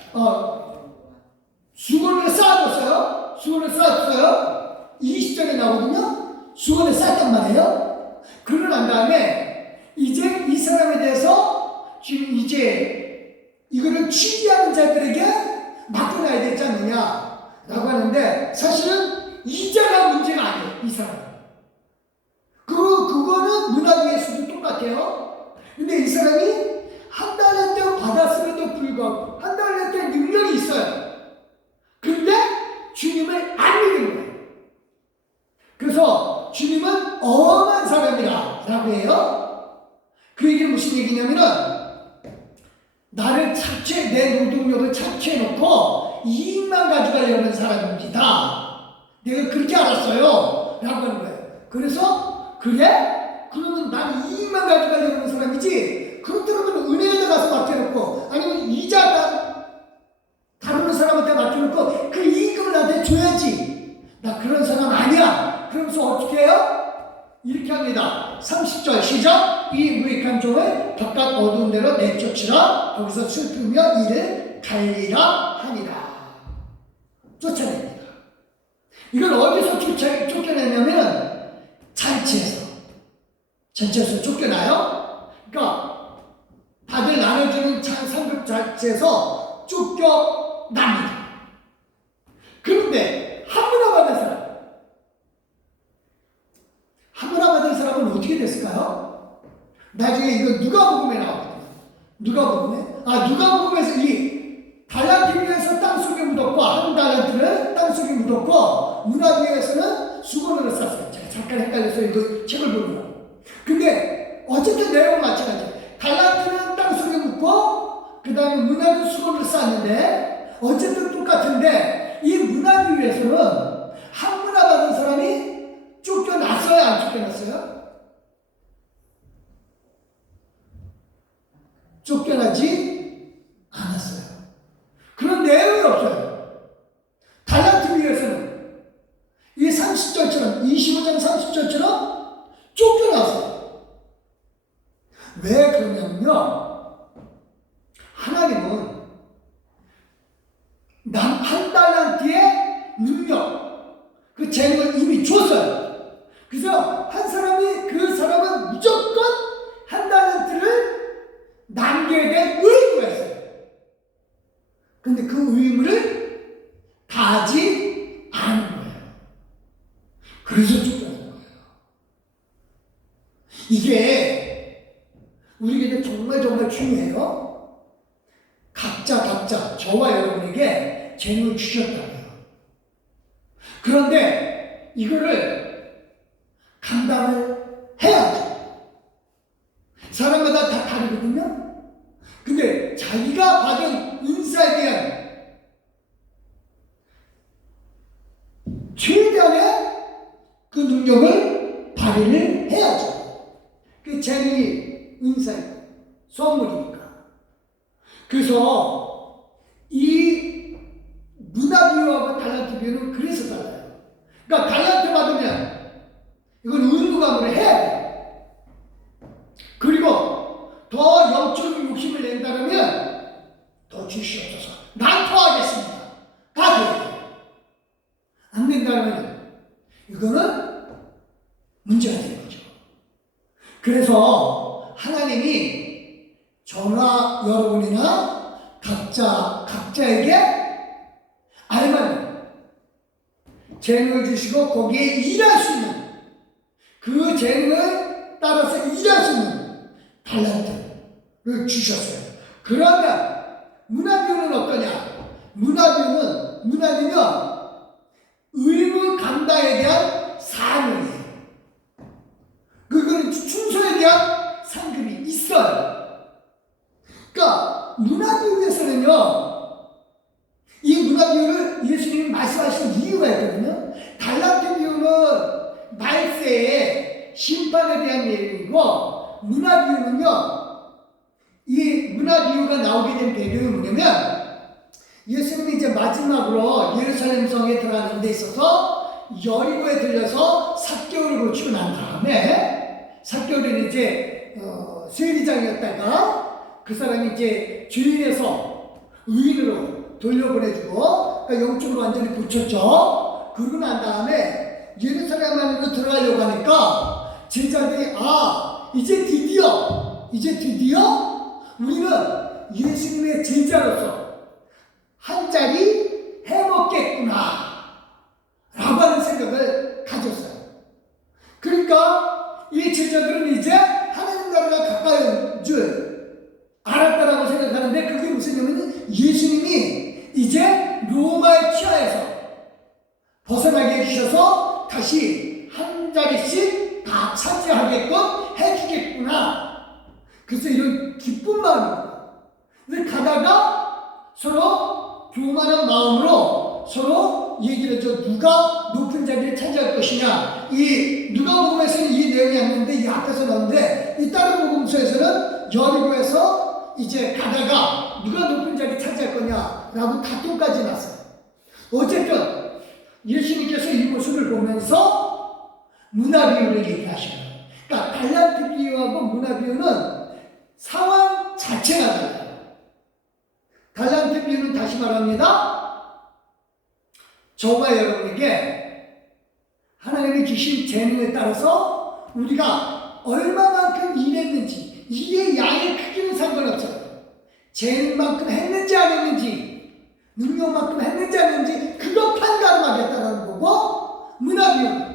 수건을 쌓아줬어요. 수건을 쌓았어요. 20절에 나오거든요. 수건을 쌓았단 말이에요. 그러고 난 다음에 이제 이 사람에 대해서 지금 이제 이거를 취기하는 자들에게 맡겨놔야 되지 않느냐 라고 하는데, 사실은 이자가 문제가 아니에요. 이 사람 그거는 문화주의에서도 똑같아요. 근데 이 사람이 한 달란트 받았음에도 불구하고 한 달란트의 능력이 있어요. 근데 주님을 안 믿는 거예요. 그래서 주님은 엄한 사람이다 라고 해요. 그 얘기는 무슨 얘기냐면은, 나를 내 노동력을 착취해놓고 이익만 가져가려는 사람입니다. 내가 그렇게 알았어요 라고 하는 거예요. 그래서 그래? 그러면 난 이익만 가져가려고 하는 사람이지, 그렇다면 은혜에다 가서 맡겨놓고 아니면 이자 다루는 사람한테 맡겨놓고 그 이익금을 나한테 줘야지, 나 그런 사람 아니야. 그러면서 어떻게 해요? 이렇게 합니다. 30절 시작. 이 무익한 종을 바깥 어두운 데로 내쫓으라. 거기서 슬프며 이를 갈리라 하니라. 쫓아냅니다. 이걸 어디서 쫓겨냈냐면 잔치에서 쫓겨나요. 그러니까 다들 나눠주는 상급 잔치에서 쫓겨납니다. 그런데 한문화 받은 사람은 어떻게 됐을까요? 나중에 이거 누가복음에 나왔거든요. 누가복음에서 이 달란트 위에서 땅속에 묻었고, 한 달란트는 땅속에 묻었고, 문화 위에서는 수건으로 쌌어요. 제가 잠깐 헷갈려서 이거 책을 보느라고. 근데 어쨌든 내용은 마찬가지예요. 달란트는 땅속에 묻고 그 다음에 문화는 수건으로 쌌는데 어쨌든 똑같은데, 이 문화 위에서는 한 문화 받은 사람이 쫓겨났어요, 안 쫓겨났어요? 쫓겨나지 않았어요. 그런 내용이 없어요. 달란트 위에서는 이 30절처럼 25장 30절처럼 쫓겨났어요. 왜 그러냐면요, 하나님은 한 달란트의 능력, 그 재능을 이미 줬어요. 그래서 그 사람은 무조건 한 달란트를 남겨야 될 의무였어요. 근데 그 의무를 다하지 않은 거예요. 그래서 쫓겨난 거예요. 이게 우리에게 정말 중요해요. 각자 저와 여러분에게 재능을 주셨다고요. 그런데 이거를 감당을 해야죠. 사람마다 다 다르거든요. 근데 자기가 받은 은사에 대한 최대한의 그 능력을 발휘를 해야죠. 그 재능이 은사이고 선물이니까. 그래서 이 문화 비유하고 달란트 비유는 그래서 달라요. 그러니까 달란트 받으면 이건 의무감으로 해야 돼요. 그리고 더 영적 욕심을 낸다면 더 주시옵소서. 난 토하겠습니다. 가져야 돼요. 안 된다면 이거는 문제가 되는 거죠. 그래서 하나님이 저나 여러분이나 각자에게 알맞는 재능을 주시고 거기에 일할 수 있는 그 재능을 따라서 일할 수 있는 달란트를 주셨어요. 그러면 문화비유는 어떠냐? 문화비유는 의무 감당에 대한 사명이에요. 그거는 충소에 대한 상급이 있어요. 그러니까 문화비유에서는요, 이 문화비유를 예수님이 말씀하신 이유가 있거든요. 달란트 비유는 말세의 심판에 대한 내용이고, 문화비유는요, 이 문화비유가 나오게 된 배경이 뭐냐면, 예수님이 이제 마지막으로 예루살렘 성에 들어가는 데 있어서 여리고에 들려서 삭개오를 고치고 난 다음에, 삭개오는 이제 세리장이었다가 그 사람이 이제 죄인에서 의인으로 돌려보내주고, 그러니까 영적으로 완전히 고쳤죠. 그러고 난 다음에 예루살렘 안으로 들어가려고 하니까 제자들이 이제 드디어 우리는 예수님의 제자로서 한 자리 해먹겠구나 라고 하는 생각을 가졌어요. 그러니까 이 제자들은 이제 하나님 나라가 가까이 온 줄 알았다라고 생각하는데, 그게 무슨 의미냐면 예수님이 이제 로마의 치하에서 벗어나게 해주셔서 다시 한 자리씩 다 차지하게끔 해주겠구나. 그래서 이런 기쁜 마음입니다. 근데 가다가 서로 교만한 마음으로 서로 얘기를 했죠. 누가 높은 자리를 차지할 것이냐. 이 누가복음에서는 이 내용이 없는데 이 앞에서 나오는데, 이 다른 복음서에서는 여리고에서 이제 가다가 누가 높은 자리 차지할 거냐라고 다툼까지 났어요. 어쨌든 예수님께서 이 모습을 보면서 문화비유를 얘기하셔요. 그러니까 달란트 비유하고 문화비유는 상황 자체가 달라요. 달란트 비유는 다시 말합니다. 저와 여러분에게 하나님이 주신 재능에 따라서 우리가 얼마만큼 일했는지, 일의 양의 크기는 상관없어요. 재능만큼 했는지 안 했는지, 능력만큼 했는지 안 했는지, 그거 판가름하겠다는 거고, 문화비유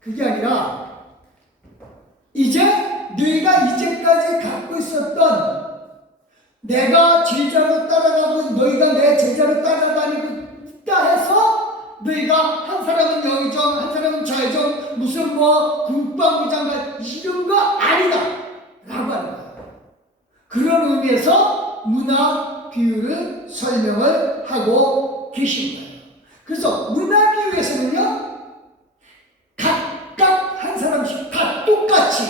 그게 아니라 이제 너희가 이제까지 갖고 있었던, 내가 제자로 따라가고 너희가 내 제자로 따라다니고 있다 해서 너희가 한 사람은 영의정, 한 사람은 좌의정, 무슨 국방부 장관 이런 거 아니다 라고 하는 거예요. 그런 의미에서 문화 비유를 설명을 하고 계신 거예요. 그래서 문화 비유에서는요, 각각 한 사람씩 다 똑같이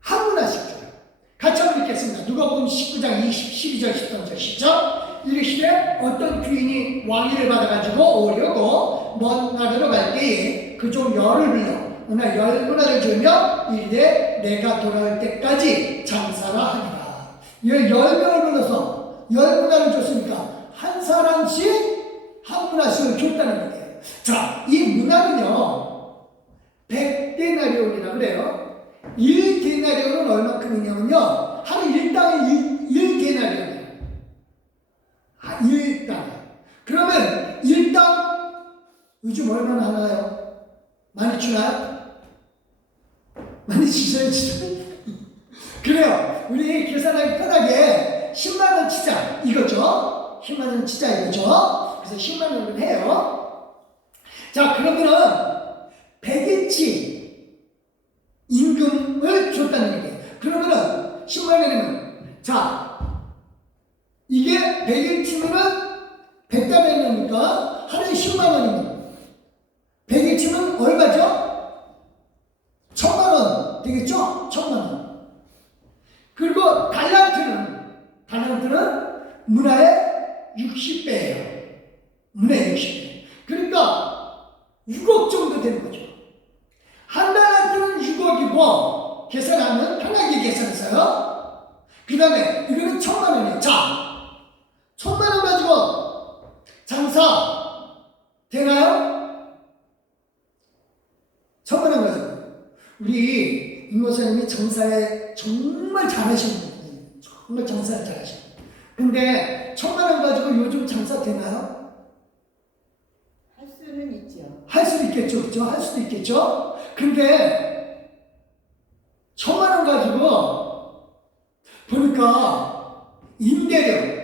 한 문화씩 줘요. 같이 한번 읽겠습니다. 누가복음 19장 12절 13절 시작. 이르시되 어떤 귀인이 왕위를 받아가지고 오려고 먼 나라로 갈 때에 그쪽 열을 빌려 오늘 열 문화를 주며 이르되 내가 돌아올 때까지 장사라 하니라. 열 명을 불러서 열 문화를 줬으니까 한 사람씩 한 문화씩을 줬다는 거예요. 자, 이 문화는요 100데나리온이라 그래요. 1데나리온은 얼마큼이냐면요 하루 일당이 1데나리온이에요. 1당. 그러면 1당 요즘 얼마나 하나요? 많이 주나요? 많이 주셔요, 그래요. 우리 계산하기 편하게 10만원 치자 이거죠. 10만원 치자 이거죠. 그래서 10만원을 해요. 자, 그러면은 100일치 임금을 줬다는 얘기예요. 그러면은 10만원이면 자, 이게 100일치면은 100달러는 됩니까? 하루에 10만 원이면 100일 치면 얼마죠? 1000만 원 되겠죠? 1000만 원. 그리고 달란트는 문화의 60배예요. 문화의 60배. 그러니까 6억 정도 되는 거죠. 한 달란트는 6억이고 계산하면 편하게 계산했어요. 그 다음에 이거는 1000만 원이에요. 자, 1000만 원 가지고 장사 되나요? 1000만 원 가지고. 우리 임모사님이 장사에 정말 잘하시는 분이에요. 정말 장사를 잘하시는 분이에요. 근데 1000만 원 가지고 요즘 장사 되나요? 할 수는 있죠. 할 수도 있겠죠. 그렇죠? 할 수도 있겠죠. 근데 1000만 원 가지고 보니까 임대료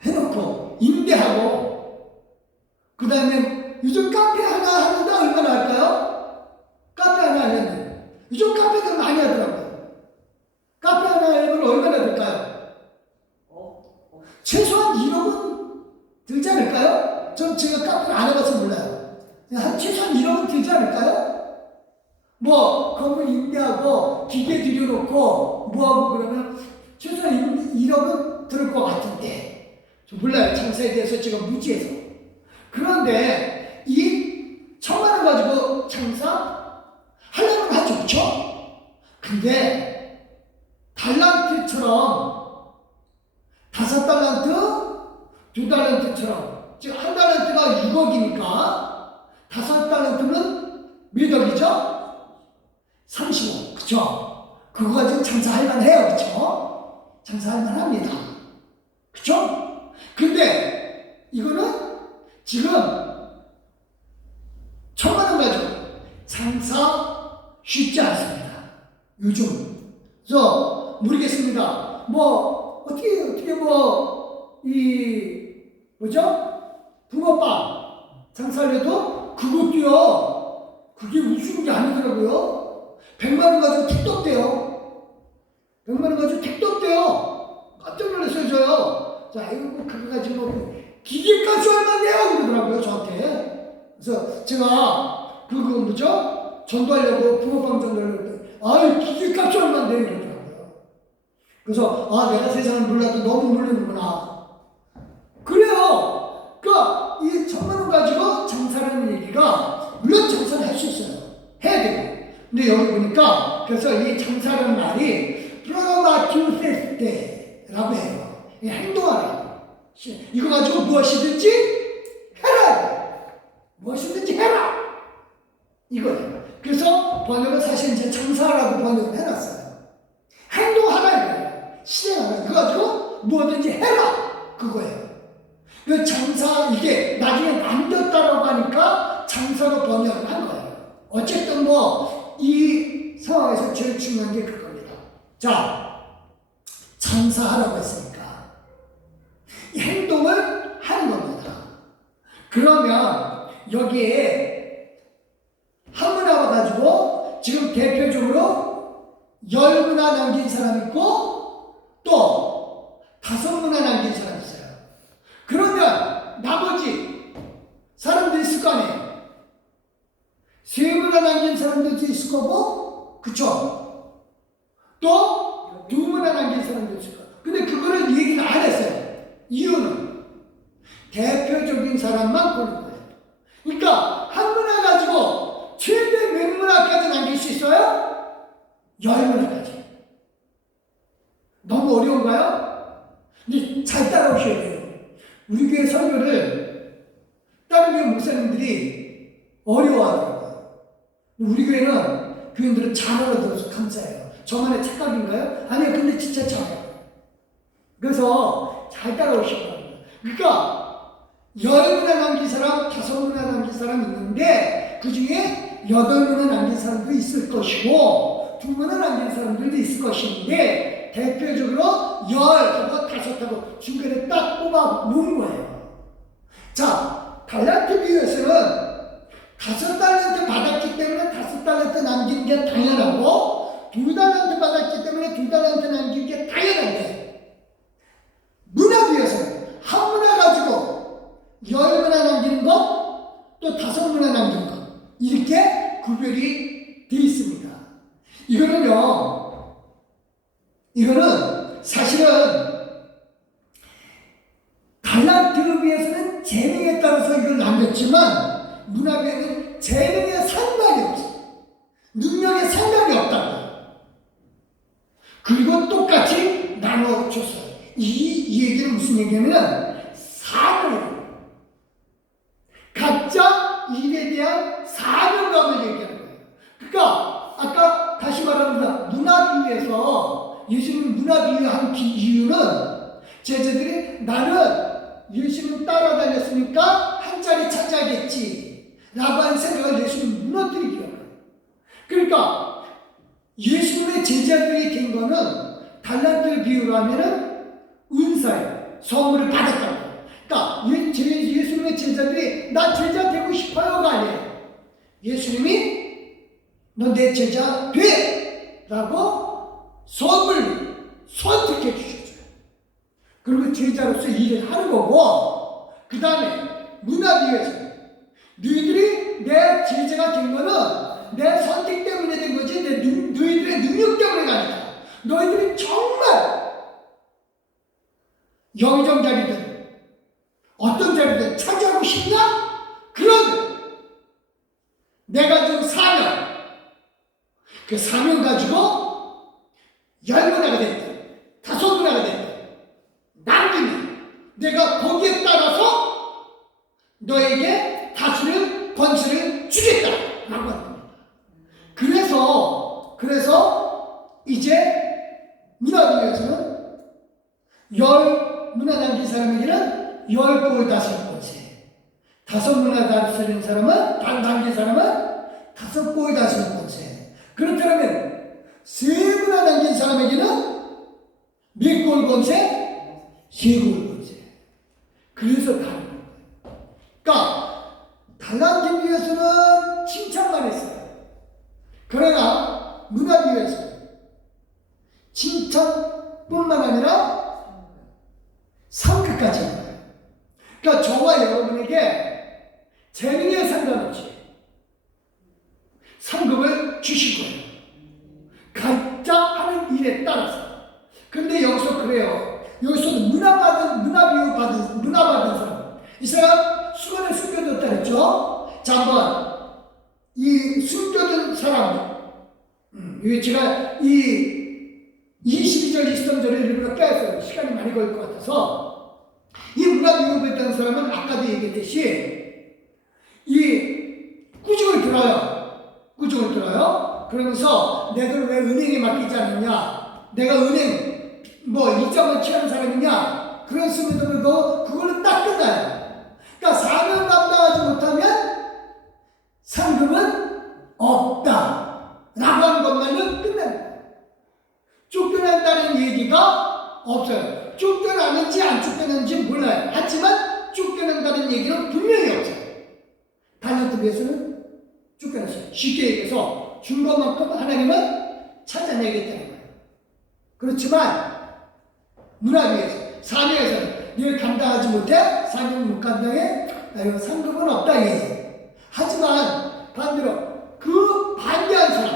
해놓고 임대하고 그 다음에 요즘 카페 하나 하는데 얼마나 할까요? 카페 하나 하려면 요즘 카페들 많이 하더라고요. 카페 하나 하려면 얼마나 들까요? 최소한 1억은 들지 않을까요? 전 제가 카페를 안 해봐서 몰라요. 한 최소한 1억은 들지 않을까요? 뭐 건물 임대하고 기계 들여놓고 뭐하고 그러면 최소한 1억은 들을 것 같은데 저 몰라요. 장사에 대해서 제가 무지해서. 그런데 이 1000만 원 가지고 장사 하려면 하죠. 그렇죠? 근데 달란트처럼 5달란트, 2달란트처럼 즉 한 달란트가 6억이니까 5달란트는 몇 억이죠? 30억. 그쵸? 그거 가지고 장사할 만해요. 그쵸? 장사할 만합니다. 그쵸? 근데 이거는 지금 1000만 원 가지고 장사 쉽지 않습니다. 요즘. 그래서 모르겠습니다. 어떻게 뭐죠? 붕어빵 장사를 해도 그게 우스운 게 아니더라고요. 100만 원 가지고 택도돼요. 100만 원 가지고 택도돼요. 깜짝 놀랐어요, 저요. 자, 이거 그거 가지고 기계값이 얼마네요? 그러더라고요, 저한테. 그래서 제가 뭐죠? 전도하려고 붕어빵 전도하려고 기계값이 얼마인데? 이러더라고요. 그래서 내가 세상을 몰라도 너무 모르는구나. 그래요. 그러니까 이 1000만 원 가지고 장사라는 얘기가 물론 장사를 할 수 있어요. 해야 되고. 근데 여기 보니까 그래서 이 장사라는 말이 프로마티우세스테라고 해요. 행동하라. 이거 가지고 무엇이든지 해라. 무엇이든지 해라. 이거예요. 그래서 번역은 사실 이제 장사라고 번역을 해놨어요. 행동하라 이거예요. 실행하라. 그거 가지고 무엇든지 해라. 그거예요. 그 장사 이게 나중에 남겼다라고 하니까 장사로 번역을 한 거예요. 어쨌든 이 상황에서 제일 중요한 게 그겁니다. 자, 장사하라고 했으니까 이 행동을 하는 겁니다. 그러면 여기에 한 문화 가지고 지금 대표적으로 10문화 남긴 사람 있고 또 5문화 남긴 사람 있어요. 그러면 나머지 사람도 있을 거 아니에요. 3문화 남긴 사람들도 있을 거고, 그쵸? 또 2문화 남긴 사람도 있을 거고. 근데 그거를 얘기는 안 했어요. 이유는 대표적인 사람만 보는 거예요. 그러니까 한 문화 가지고 최대 몇 문화까지 남길 수 있어요? 10문화까지. 너무 어려운가요? 근데 잘 따라오셔야 돼요. 우리 교회 설교를 다른 교회 목사님들이 어려워하더라고요. 우리 교회는 교인들은 잘 알아들어서 감사해요. 저만의 착각인가요? 아니요, 근데 진짜 잘해요. 그래서 잘 따라오시기 바랍니다. 그러니까 10문화 남긴 사람, 5문화 남긴 사람 있는데 그 중에 8문화 남긴 사람도 있을 것이고 2문화 남긴 사람들도 있을 것인데 대표적으로 10하고 5하고 중간에 딱 뽑아 놓은 거예요. 자, 달란트 비유에서는 5달란트 받았기 때문에 5달란트 남긴 게 당연하고 2달란트 받았기 때문에 2달란트 남긴 게 당연한데 문화 비유에서는 한 문화 가지고 10문화 남긴 또 5문화 남긴 것, 이렇게 구별이 되어 있습니다. 이거는 사실은 달란트에 비해서는 재능에 따라서 이걸 남겼지만 문화비에는 재능에 상관이 없어. 능력에 상관이 없다고. 그리고 똑같이 나눠줬어요. 이 얘기는 무슨 얘기냐면 사명이에요. 각자 일에 대한 사명감을 얘기하는 거예요. 그러니까 아까 다시 말합니다. 문화비유에서 예수님 문화비유한 이유는 제자들이 나는 예수님 따라다녔으니까 한 자리 차지하겠지 라고 하는 생각을 예수님 무너뜨리기 위해요. 그러니까 예수님의 제자들이 된 거는 달란트를 비유로 하면은 은사예요. 선물을 받았다고. 그러니까 예수님의 제자들이 나 제자 되고 싶어요가 아니에요. 예수님이 너 내 제자 돼! 라고 선택해 주셨어요. 그리고 제자로서 일을 하는 거고, 그 다음에 문화비유에서 너희들이 내 제자가 된 거는 내 선택 때문에 된 거지 너희들의 능력 때문에가 아니다. 너희들이 정말 영의정 자리든 어떤 자리든 차지하고 싶냐? 그러면 내가 준 사명, 그 사명 가지고 10문화가 됐든 5문화가 됐든 남기면 내가 거기에 따라서 너에게 다스릴 권세를 주겠다라고 하는 겁니다. 그래서 이제 문화비유에서는 10문화 남긴 사람에게는 10골 다스릴 권세, 5문화 다스리는 사람은 남긴 사람은 5골 다스릴 권세. 그렇다면 3문화 남긴 사람에게는 몇 골 권세? 3골 권세. 그래서 다른 거예요. 그러니까 달란트 비유에서는 칭찬만 했어요. 그러나 문화비유에서 칭찬뿐만 아니라 상급까지 있는 거예요. 그러니까 저와 여러분에게 재능에 상관없이 상급을 주실 거예요. 각자 하는 일에 따라서. 그런데 여기서 그래요. 여기서도 문화 받은 사람. 이 사람 수건에 숨겨뒀다 그랬죠? 자, 한번 이 숨겨둔 사람. 제가 이 22절, 23절을 일부러 뺐어요. 시간이 많이 걸릴 것 같아서. 이 문화비유에 대한 사람은 아까도 얘기했듯이 이 꾸중을 들어요. 그러면서 내가 왜 은행에 맡기지 않느냐? 내가 은행 이자만 취하는 사람이냐? 그랬음에도 불구하고 그걸로 딱 끝나요. 그러니까 사명 감당하지 못하면 상금은 없다 라고 하는 것만은 끝납니다. 쫓겨난다는 얘기가 없어요. 쫓겨나는지 안 쫓겨나는지 몰라요. 하지만 쫓겨난다는 얘기는 분명히 없어요. 달란트 비유에서는 쫓겨났어요. 쉽게 얘기해서 준 것만큼 하나님은 찾아내겠다는 거예요. 그렇지만 문화비유에서, 사명에서는 늘 감당하지 못해 사명을 못 감당해 상급은 없다 이거예요. 하지만 반대로 그 반대한 사람,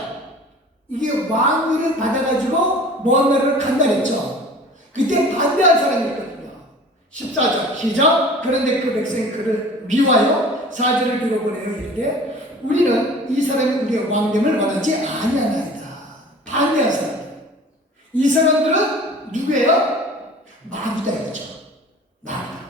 이게 왕위를 받아가지고 먼 나라를 간다 했죠. 그때 반대한 사람이 있거든요. 14절 시작. 그런데 그 백성이 그를 미워하여 사절을 들어보내요. 이렇게 우리는 이 사람이 우리의 왕됨을 원하지 아니하나이다. 반대한 사람들. 이 사람들은 누구예요? 마귀다 이거죠. 마귀다.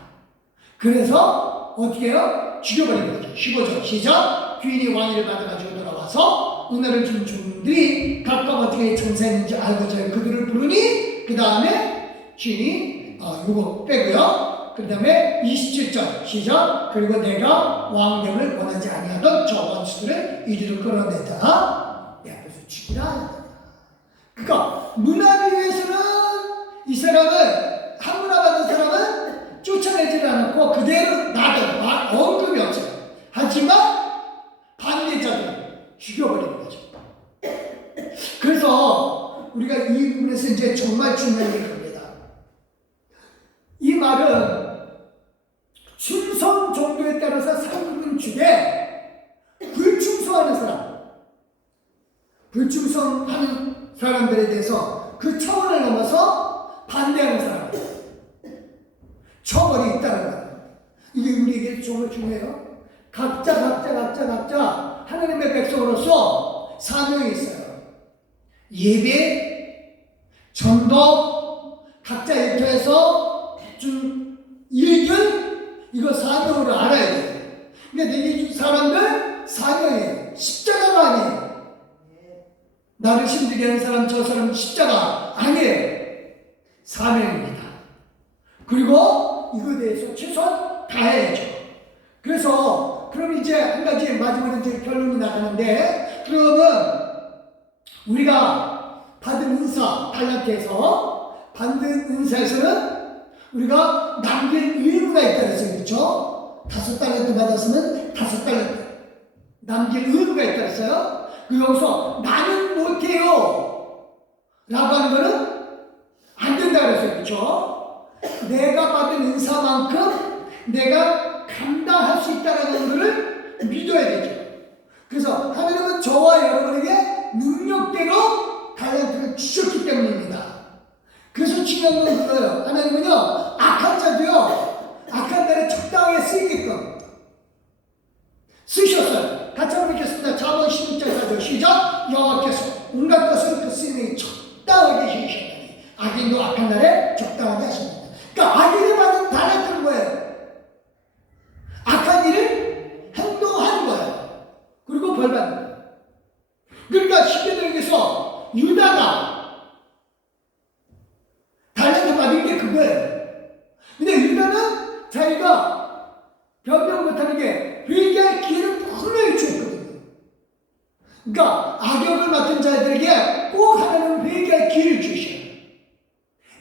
그래서 어떻게 해요? 죽여버리는 거죠. 15절 시작. 귀인이 왕위를 받아가지고 돌아와서 은혜를 준 종들이 각각 어떻게 천사했는지 알고자 그들을 부르니 그 다음에 주인이 이거 빼고요. 그 다음에 27절 시작. 그리고 내가 왕됨을 원하지 아니하던 저 원수들을 이리로 끌어내다가 내 앞에서 죽이라. 그러니까 문화비유에서는 이 사람을 한 문화 받은 사람은 쫓아내지를 않았고 그대로 놔둬. 언급이 없어요. 하지만 반대자들은 죽여버리는 거죠. 그래서 우리가 이 부분에서 이제 정말 중요한 얘기를 합니다. 이 말은 충성 정도의 말씀에 따라서 상급은 주되 불충성하는 사람, 불충성하는 사람들에 대해서 그 차원을 넘어서 반대하는 사람, 처벌이 있다는 거예요. 이게 우리에게 정말 중요해요. 각자 하나님의 백성으로서 사명이 있어요. 예배, 전도, 각자 일터에서 좀 일들, 이거 사명으로 알아야 돼요. 그러니까 내게 사람들 사명이에요. 십자가가 아니에요. 나를 힘들게 하는 사람, 저 사람 십자가 아니에요. 사명입니다. 그리고 이거에 대해서 최소한 다해야죠. 그래서 그럼 이제 한 가지 마지막으로 이제 결론이 나가는데, 그러면 우리가 받은 은사, 달란트에서 받은 은사에서는 우리가 남길 의무가 있다 그랬어요. 그렇죠? 5달란트 받았으면 5달란트 남길 의무가 있다 그랬어요. 여기서 나는 못해요 라고 하는 거는 안 된다 그랬어요. 그렇죠? 내가 받은 은사만큼 내가 감당할 수 있다는 것을 믿어야 되죠. 그래서 하나님은 저와 여러분에게 능력대로 달란트를 주셨기 때문입니다. 그래서 중요한 건 그거예요. 하나님은요, 악한 자도요, 악한 자를 적당하게 쓰이게끔 쓰셨어요. 같이 한번 읽겠습니다. 잠언 16장 4절 시작. 여호와께서 온갖 것을 그 쓰임에 적당하게 주셨다니 악인도 악한 날에 적당하게 하십니다. 그러니까 악인을 받은 달란트는 뭐예요? 악한 일을 행동하는 거예요. 그리고 벌 받는 거예요. 그러니까 쉽게 얘기해서 유다가 달란트 받은 게 그거예요. 근데 유다는 자기가 변명 못하는 게 회개할 기회를 분명히 주었거든요. 그러니까 악역을 맡은 자들에게 꼭 하나님은 회개할 기회를 주셔요.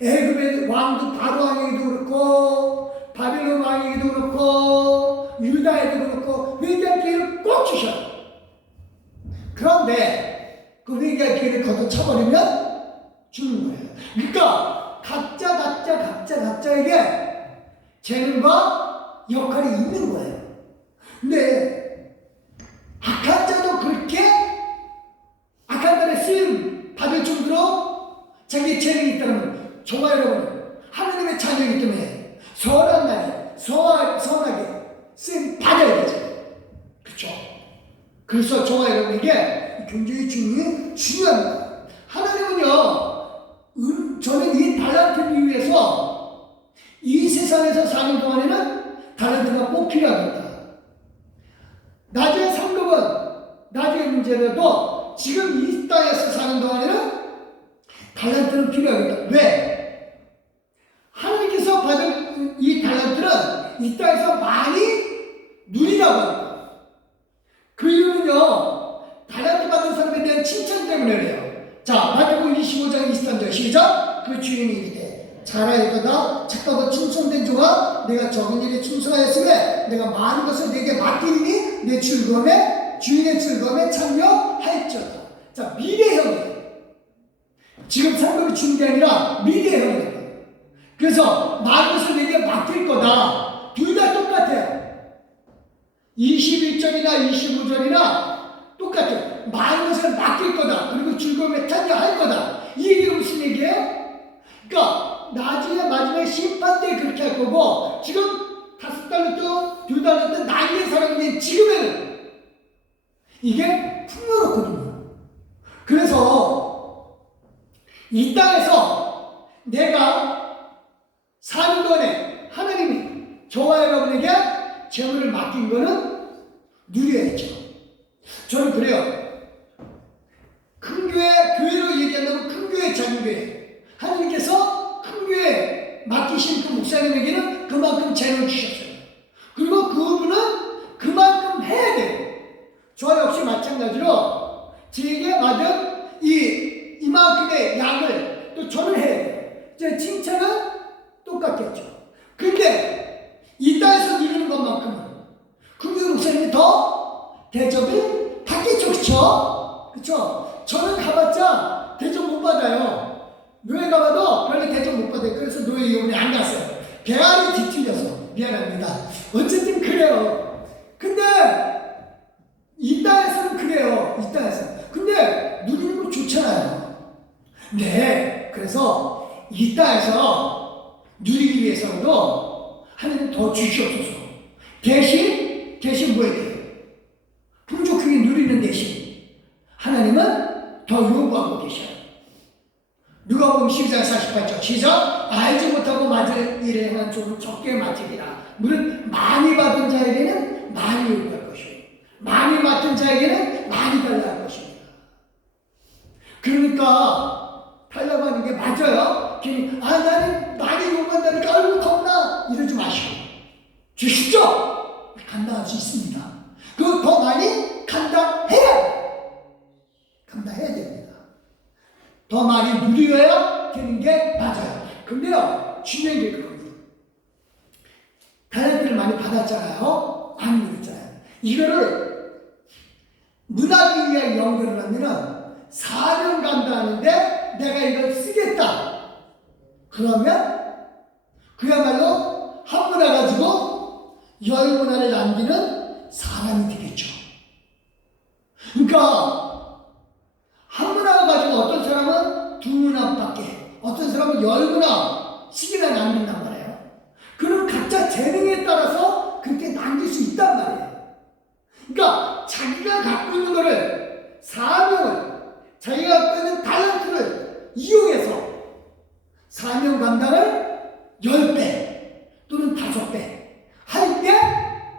애굽의 왕도 바로 왕에게도 그렇고 바벨론 왕에게도 그렇고 유다에도 그렇고 회개할 기회를 꼭 주셔요. 그런데 그 회개할 기회를 걷어차버리면 죽는 거예요. 그러니까 각자에게 재능과 역할이 있는 거예요. 근데 악한 자도 그렇게 악한 자의 쓰임 받을 정도로 자기의 재능이 있다면 저와 여러분 하나님의 자녀이기 때문에 선한 날에 선하게 쓰임 받아야 되죠. 그렇죠? 그래서 저와 여러분에게 굉장히 중요합니다. 하나님은요, 저는 이 달란트를 위해서 이 세상에서 사는 동안에는 달란트가 꼭 필요합니다. 나중에 상급은 나중에 문제라도 지금 이 땅에서 사는 동안에는 달란트는 필요합니다. 왜? 하나님께서 받은 이 달란트는 이 땅에서 많이 누리라고 합니다. 그 이유는요, 달란트 받은 사람에 대한 칭찬 때문에 그래요. 자, 마태복음 25장 23절 시작. 그 주인이 이르되 잘하였도다 착하고 충성된 종아, 내가 적은 일에 충성하였으며 내가 많은 것을 내게 맡기니 내 즐거움에 주인의 즐거움에 참여하였도다. 자, 미래형이에요. 지금 상급이 주는 게 아니라 미래형이에요. 그래서 많은 것을 내게 맡길 거다. 둘 다 똑같아요. 21절이나 25절이나 똑같아요. 많은 것을 맡길 거다. 그리고 즐거움에 참여할 거다. 이 얘기가 무슨 얘기예요? 그러니까 나중에 마지막에 심판 때 그렇게 할 거고, 지금 5달란트, 2달란트 남긴 사람이 지금에는 이게 풍요롭거든요. 그래서 이 땅에서 내가 사는 동안에 하나님이 저와 여러분에게 재물을 맡긴 거는 누려야죠. 저는 그래요. 큰 교회, 교회로 얘기한다면 큰 교회, 작은 교회. 하나님께서 큰 교회 맡기신 그 목사님에게는 그만큼 재능을 주셨어요. 그리고 그분은 그만큼 해야 돼요. 저 역시 마찬가지로 제게 받은 이만큼의 양을 또 저는 해야 돼요. 제 칭찬은 똑같겠죠. 근데 이 땅에서 누리는 것만큼은 큰 교회 목사님이 더 대접을 받겠죠. 그쵸? 그쵸? 저는 가봤자 대접 못 받아요. 노예 가봐도 별로 대접 못 받아요. 그래서 노예 이혼에 안 갔어요. 배알이 뒤틀려서 미안합니다. 어쨌든 그래. 그래요. 근데 이 땅에서는 그래요. 이 땅에서. 근데 누리는 거 좋잖아요. 네. 그래서 이 땅에서 누리기 위해서도 하나님 더 주시옵소서. 대신 뭐예요? 풍족하게 누리는 대신 하나님은 더 요구하고 계셔요. 누가복음 12장 48절 시작. 알지 못하고 맞을 일에 행한 좀 적게 맡으리라. 물론 많이 받은 자에게는 많이 요구할 것이요 많이 맡은 자에게는 많이 달라야 할 것입니다. 그러니까 달라고 하는 게 맞아요. 괜히 나는 많이 요구한다니까 아이고 겁나 이러지 마시고 주시죠. 감당할 수 있습니다. 그거 더 많이 감당해야 됩니다. 더 많이 누려야 되는 게 맞아요. 근데요, 중요한 게 그겁니다. 달란트를 많이 받았잖아요. 안 누렸잖아요. 이거를 문하기 위한 연결을 하면은 4년 감당하는데 내가 이걸 쓰겠다. 그러면 그야말로 한 문화 가지고 10문화를 남기는 사람이 되겠죠. 그러니까 한 문화 가지고 어떤 사람은 2문화밖에, 어떤 사람은 10문화씩이나 남긴단 말이에요. 그럼 각자 재능에 따라서 그렇게 남길 수 있단 말이에요. 그러니까 자기가 갖고 있는 거를, 사명을, 자기가 갖고 있는 달란트를 이용해서 사명 감당을 10배 또는 5배 할 때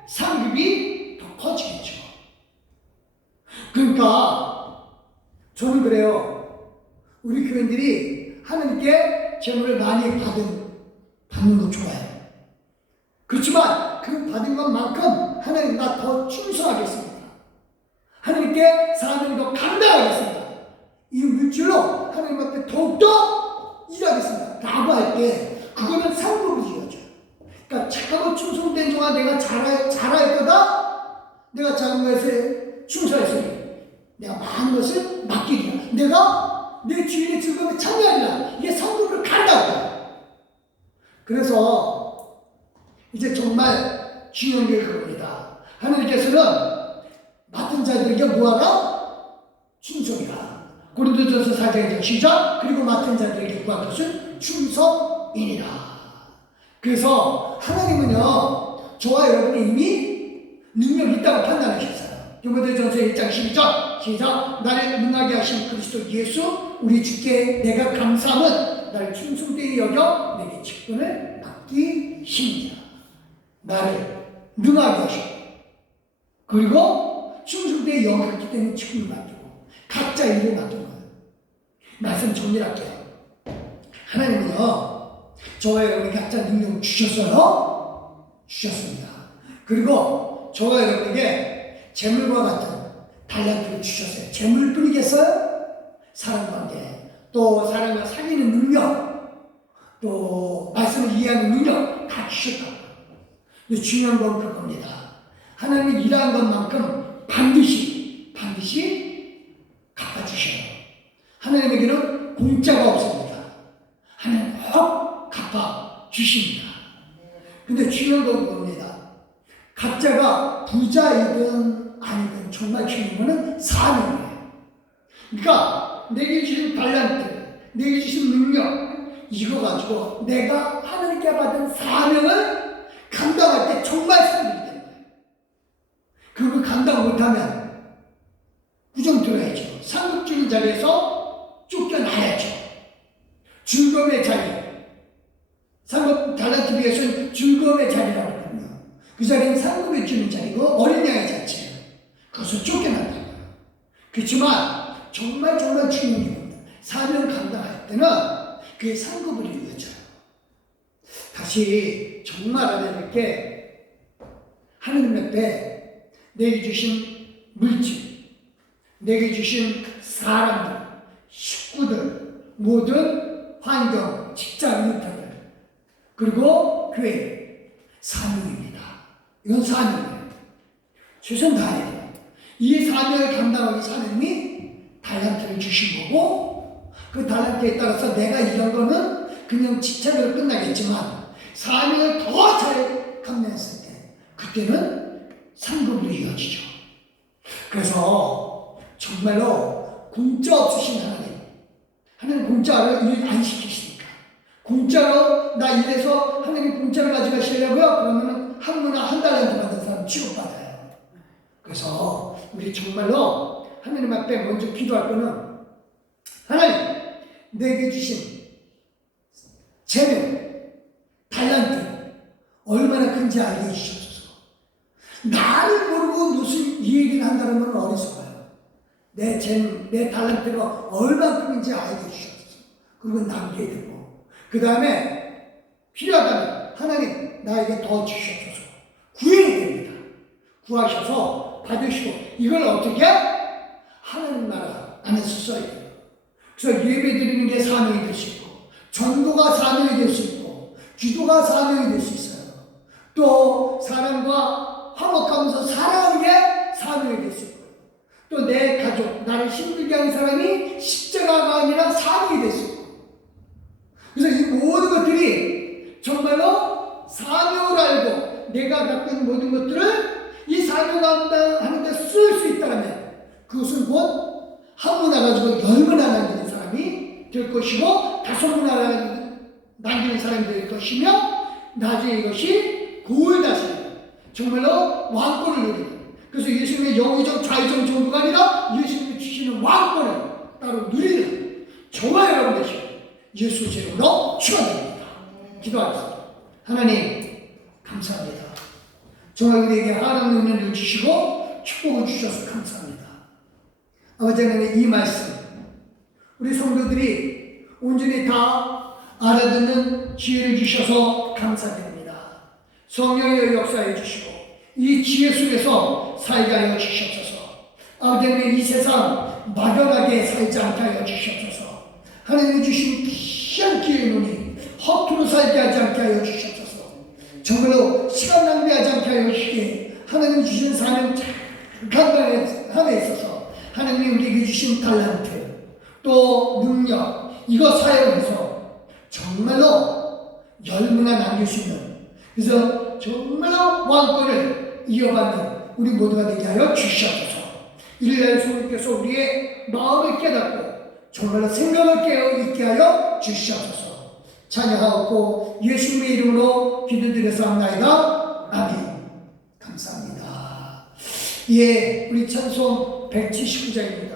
상급이 더 커지겠죠. 그러니까 저는 그래요. 우리 교인들이 하나님께 재물을 많이 받는 거 좋아해요. 그렇지만 그 받은 것만큼 하나님 나 더 충성하겠습니다. 하나님께 사명을 더 감당하겠습니다. 이 물질로 하나님 앞에 더욱더 일하겠습니다. 라고 할 때 그거는 상급을 지어줘. 그러니까 착하고 충성된 동안 내가 잘할 거다. 내가 작은 것에 충성했으니 내가 많은 것을 맡기리라. 내가 내 주인의 즐거움에 참여하리라. 이게 상급으로 간다고. 그래서 이제 정말 중요한 게 그겁니다. 하나님께서는 맡은 자들에게 뭐하라? 충성이라. 고린도전서 4장 시작. 그리고 맡은 자들에게 구한 것은 충성이니라. 그래서 하나님은요, 저와 여러분이 이미 능력이 있다고 판단하셨어요. 디모데전서 1장 12절 시작. 나를 능하게 하신 그리스도 예수 우리 주께 내가 감사함은 나를 충성되이 여겨 내게 직분을 맡기십니다. 나를 능하게 하시고 그리고 충성되이 여겼기 때문에 직분을 맡기고 각자 일을 맡긴 거예요. 말씀 정리할게요. 하나님은요 저와 여러분이 각자 능력을 주셨어요. 주셨습니다. 그리고 저와 여러분에게 재물과 같은 달란트를 주셨어요. 재물을 뿌리겠어요? 사랑관계, 또 사람과 사귀는 능력, 또 말씀을 이해하는 능력 다 주셨다고. 근데 중요한 건 그겁니다. 하나님이 일한 것만큼 반드시 갚아주셔요. 하나님에게는 공짜가 없습니다. 하나님 꼭 갚아주십니다. 근데 중요한 건 그겁니다. 각자가 부자이든 아니든 정말 중요한 거는 사명이에요. 그러니까 내게 주신 달란트, 내게 주신 능력 이거 가지고 내가 하나님께 받은 사명을 감당할 때 정말 상급이 되는 거예요. 그걸 감당 못하면 구정 들어야죠. 상급 주는 자리에서 쫓겨나야죠. 즐거움의 자리, 상급 달란트 비해서는 즐거움의 자리라고 하거든요. 그 자리는 상급을 주는 자리고 어린 양의 자체예요. 그것을 쫓겨난다고요. 그렇지만 정말 중요한 겁니다. 사명을 감당할 때는 그의 상급을 이루어져요. 다시 정말 하나님께 하나님 앞에 내게 주신 물질, 내게 주신 사람들, 식구들, 모든 환경, 직장 일터들, 그리고 교회 사명입니다. 이건 사명이에요. 최선 다해야 돼요. 이 사명을 감당하기 하나님이 달란트를 주신 거고 그 달란트에 따라서 내가 이런 거는 그냥 지체로 끝나겠지만 사명을 더 잘 감당했을 때 그때는 상급으로 이어지죠. 그래서 정말로 공짜 없으신 하나님 공짜로 일 안 시키시니까, 공짜로 나 일해서 하나님 공짜로 가져가시려고요? 그러면 한 달란트 받은 사람 취급받아요. 그래서 우리 정말로 하나님 앞에 먼저 기도할 거는, 하나님 내게 주신 재능, 달란트 얼마나 큰지 알게 해주셔서, 나를 모르고 무슨 이 얘기를 한다는 건 어리석어요. 내 달란트가 얼마큼인지 알게 해주셔서, 그리고 남겨두고, 그 다음에 필요하다면 하나님 나에게 더 주시옵소서. 구해야 됩니다. 구하셔서 받으시고, 이걸 어떻게? 하나님 나라 안에서 써야 돼요. 그래서 예배 드리는 게 사명이 될 수 있고, 전도가 사명이 될 수 있고, 기도가 사명이 될 수 있어요. 또 사람과 화목하면서 살아가는 게 사명이 될 수 있고, 또 내 가족, 나를 힘들게 하는 사람이 십자가가 아니라 사명이 될 수 있고, 그래서 이 모든 것들이 정말로 사명을 알고 내가 갖고 있는 모든 것들을 이 사명 하는데 쓸 수 있다면, 그것은 곧 한 문화 가지고 10문화 남기는 사람이 될 것이고, 5문화 남기는 사람이 될 것이며, 나중에 이것이 고을다시 정말로 왕권을 누리는, 그래서 예수님의 영의정 좌의정 정도가 아니라 예수님이 주시는 왕권을 따로 누리는 저와 여러분 되시고 예수 이름으로 축원드립니다. 기도하겠습니다. 하나님 감사합니다. 정말 우리에게 하나님의 은혜를 주시고 축복을 주셔서 감사합니다. 아버지 하나님, 이 말씀 우리 성도들이 온전히 다 알아듣는 지혜를 주셔서 감사드립니다. 성령의 역사해 주시고 이 지혜 속에서 살게 하여 주시옵소서. 아버지 하나님, 이 세상 막연하게 살지 않게 하여 주시옵소서. 하나님이 주신 귀한 기회의 눈이 허투루 살게 하지 않게 하여 주시옵소서. 정말로 시간 낭비하지 않게 하여 주시기에 하나님 주신 사명 감당함에 있어서 하나님이 우리에게 주신 달란트 또 능력, 이거 사용해서 정말로 10문화 남길 수 있는, 그래서 정말로 왕권을 이어받는 우리 모두가 되게 하여 주시옵소서. 일날 성령께서 우리의 마음을 깨닫고 정말로 생각을 깨어 있게 하여 주시옵소서. 찬양하옵고 예수님의 이름으로 기도드렸사옵나이다. 아멘. 감사합니다. 예, 우리 찬송 179장입니다.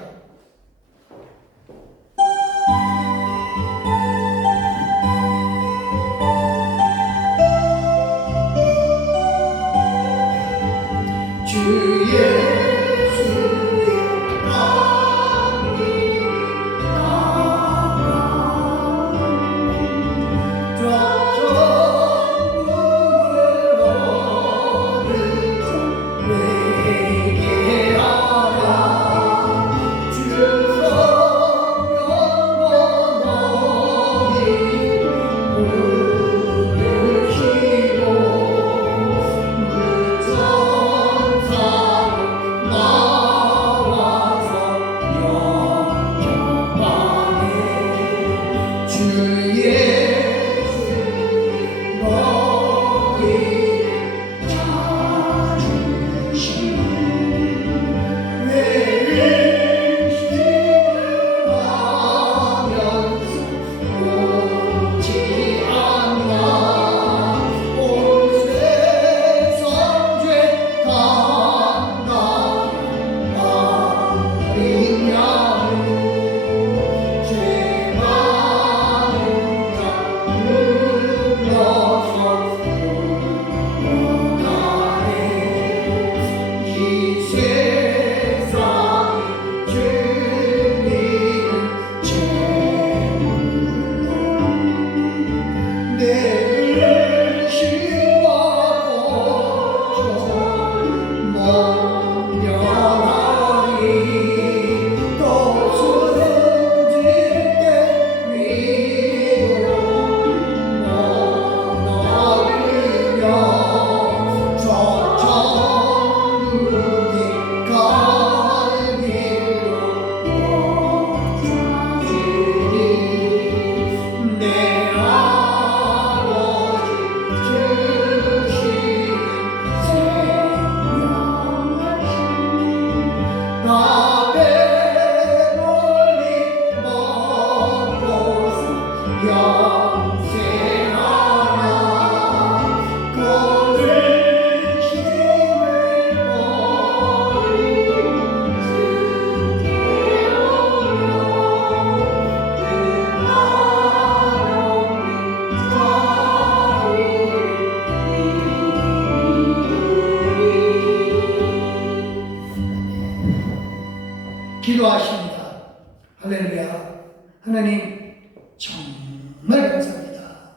기도하십니다. 할렐루야. 하나님 정말 감사합니다.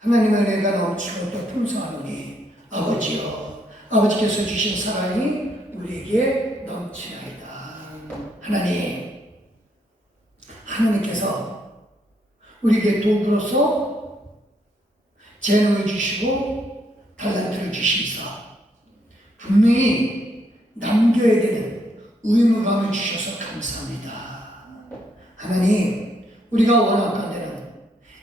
하나님의 은혜가 넘치고 또 풍성하노니 아버지여, 아버지께서 주신 사랑이 우리에게 넘치나이다. 하나님께서 우리에게 도구로서 재능을 주시고 달란트를 주시사 분명히 남겨야 되는 의무감을 주셔서 감사합니다. 하나님, 우리가 원하는 데는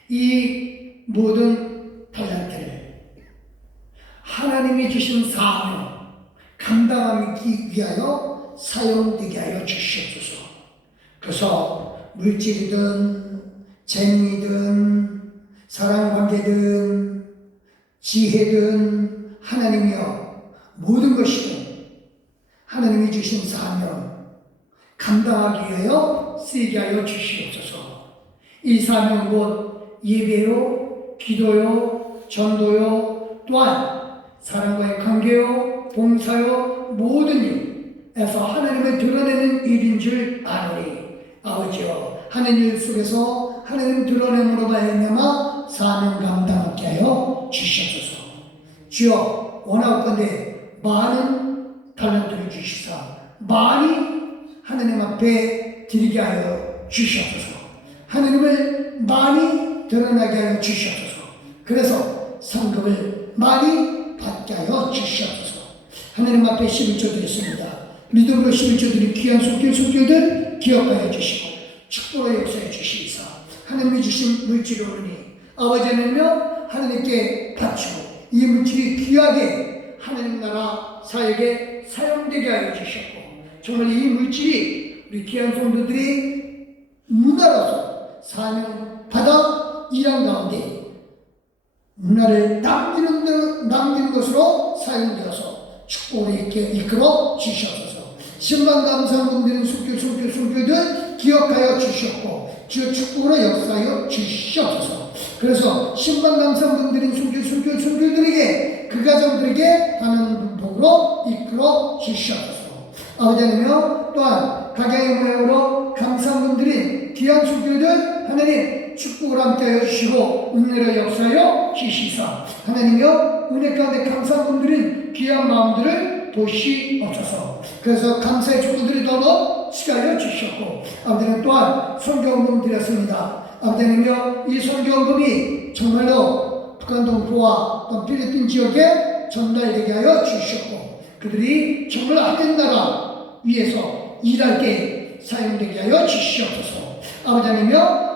이 모든 달란트를 하나님이 주신 사명 감당하기 위하여 사용되게 하여 주시옵소서. 그래서 물질이든 재능이든 사랑관계든 지혜든 하나님이여 모든 것이든 하나님이 주신 사명 감당하기 위하여 쓰이게 하여 주시옵소서. 이 사명 곧 예배요, 기도요, 전도요, 또한 사람과의 관계요, 봉사요, 모든 일에서 하나님을 드러내는 일인 줄 아노니 아버지여, 하는 일 속에서 하나님 드러냄으로 말미암아 사명 감당하게 하여 주시옵소서. 주여, 원하건대 많은 달란트를 주시사 많이 하나님 앞에 드리게 하여 주시옵소서. 하나님을 많이 드러나게 하여 주시옵소서. 그래서 상급을 많이 받게 하여 주시옵소서. 하나님 앞에 11조 드렸습니다. 믿음으로 11조 드린 귀한 손길들 기억하여 주시고 축복의 역사해 주시리사 하나님이 주신 물질이 오르니 아버지는요 하나님께 바치고 이 물질이 귀하게 하나님 나라 사역에 사용되게 하여 주셨고 정말 이 물질이 우리 귀한 성도들이 문화로서 사명 받아 일한 가운데 문화를 남기는 것으로 사용되어서 축복을 이렇게 이끌어 주시옵소서. 신방 감사분들은 손길들 기억하여 주셨고 주여 축복으로 역사하여 주시옵소서. 그래서 신방 감사분들인 손길들에게 그 가정들에게 하나님 복으로 이끌어 주시옵소서. 아버지 하나님이여 또한 각양의 모양으로 감사분들인 귀한 손길들 하나님 축복을 함께하여 주시고 은혜로 역사하여 주시사 하나님이여 은혜 가운데 감사분들인 귀한 마음들을 도시옵소서. 그래서 감사의 축복들이 더 넘치게 하여 주셨고 아버지는 또한 선교헌금 드렸습니다. 아버지는요 이 선교헌금이 정말로 북한 동포와 또 필리핀 지역에 전달되게 하여 주셨고 그들이 정말 하나님 나라 위에서 일할 때 사용되게 하여 주시옵소서. 아버지 하나님이여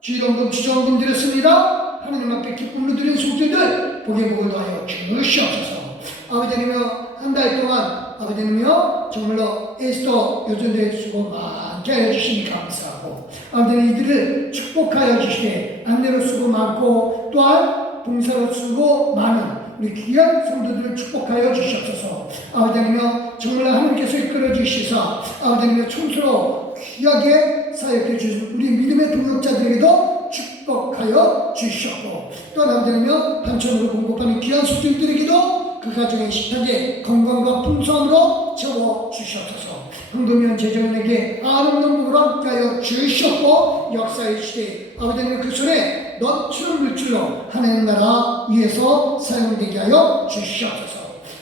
주일헌금 주정헌금 드렸습니다. 하나님 앞에 기쁨으로 드린 손길들 복의 복을 더하여 주시옵소서. 아버지 하나님이여 한 달 동안 아버지 하나님이여 정말로 에스더 요전대회 수고 많게 하여 주시니 감사하고 아버지 하나님 이들을 축복하여 주시되 안내로 수고 많고 또한 봉사로 수고 많은 우리 귀한 성도들을 축복하여 주시옵소서. 아버지 하나님이여 정말 하나님께서 이끌어 주시사 아버지 하나님이여 총수로 귀하게 사역해 주신 우리 믿음의 동역자들에게도 축복하여 주시옵고 또한 아버지 하나님이여 한천으로 공급하는 귀한 손길들에게도 그 가정의 식탁에 건강과 풍성함으로 채워 주시옵소서. 황도면 제자원에게 아름다운 복을 함께하여 주시옵고 역사의 시대에 아버지 하나님 그 손에 넘치는 물질로 하나님 나라 위에서 사용되게 하여 주시옵소서.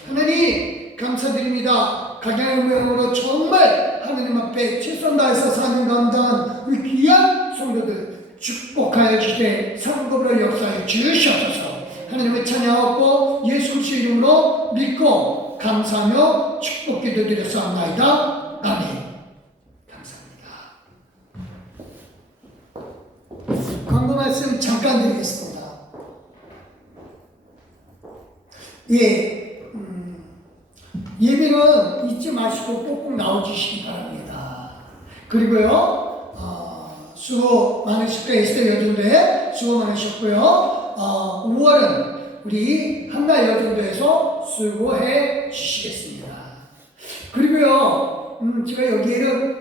하나님 감사드립니다. 각양의 모양으로 정말 하나님 앞에 최선 다해서 사는 감당한 우리 귀한 성도들 축복하여 주시되 상급으로 역사해 주시옵소서. 하나님을 찬양하고 예수 그리스도의 이름으로 믿고 감사하며 축복 기도드렸사옵나이다. 아멘. 감사합니다. 광고 말씀 잠깐 드리겠습니다. 예배는 잊지 마시고 꼭꼭 나와주시기 바랍니다. 그리고요 수고 많으실 거예요. 에스더 여전도에 수고 많으셨고요. 5월은 우리 한나 여전도에서 수고해 주시겠습니다. 그리고요 제가 여기에는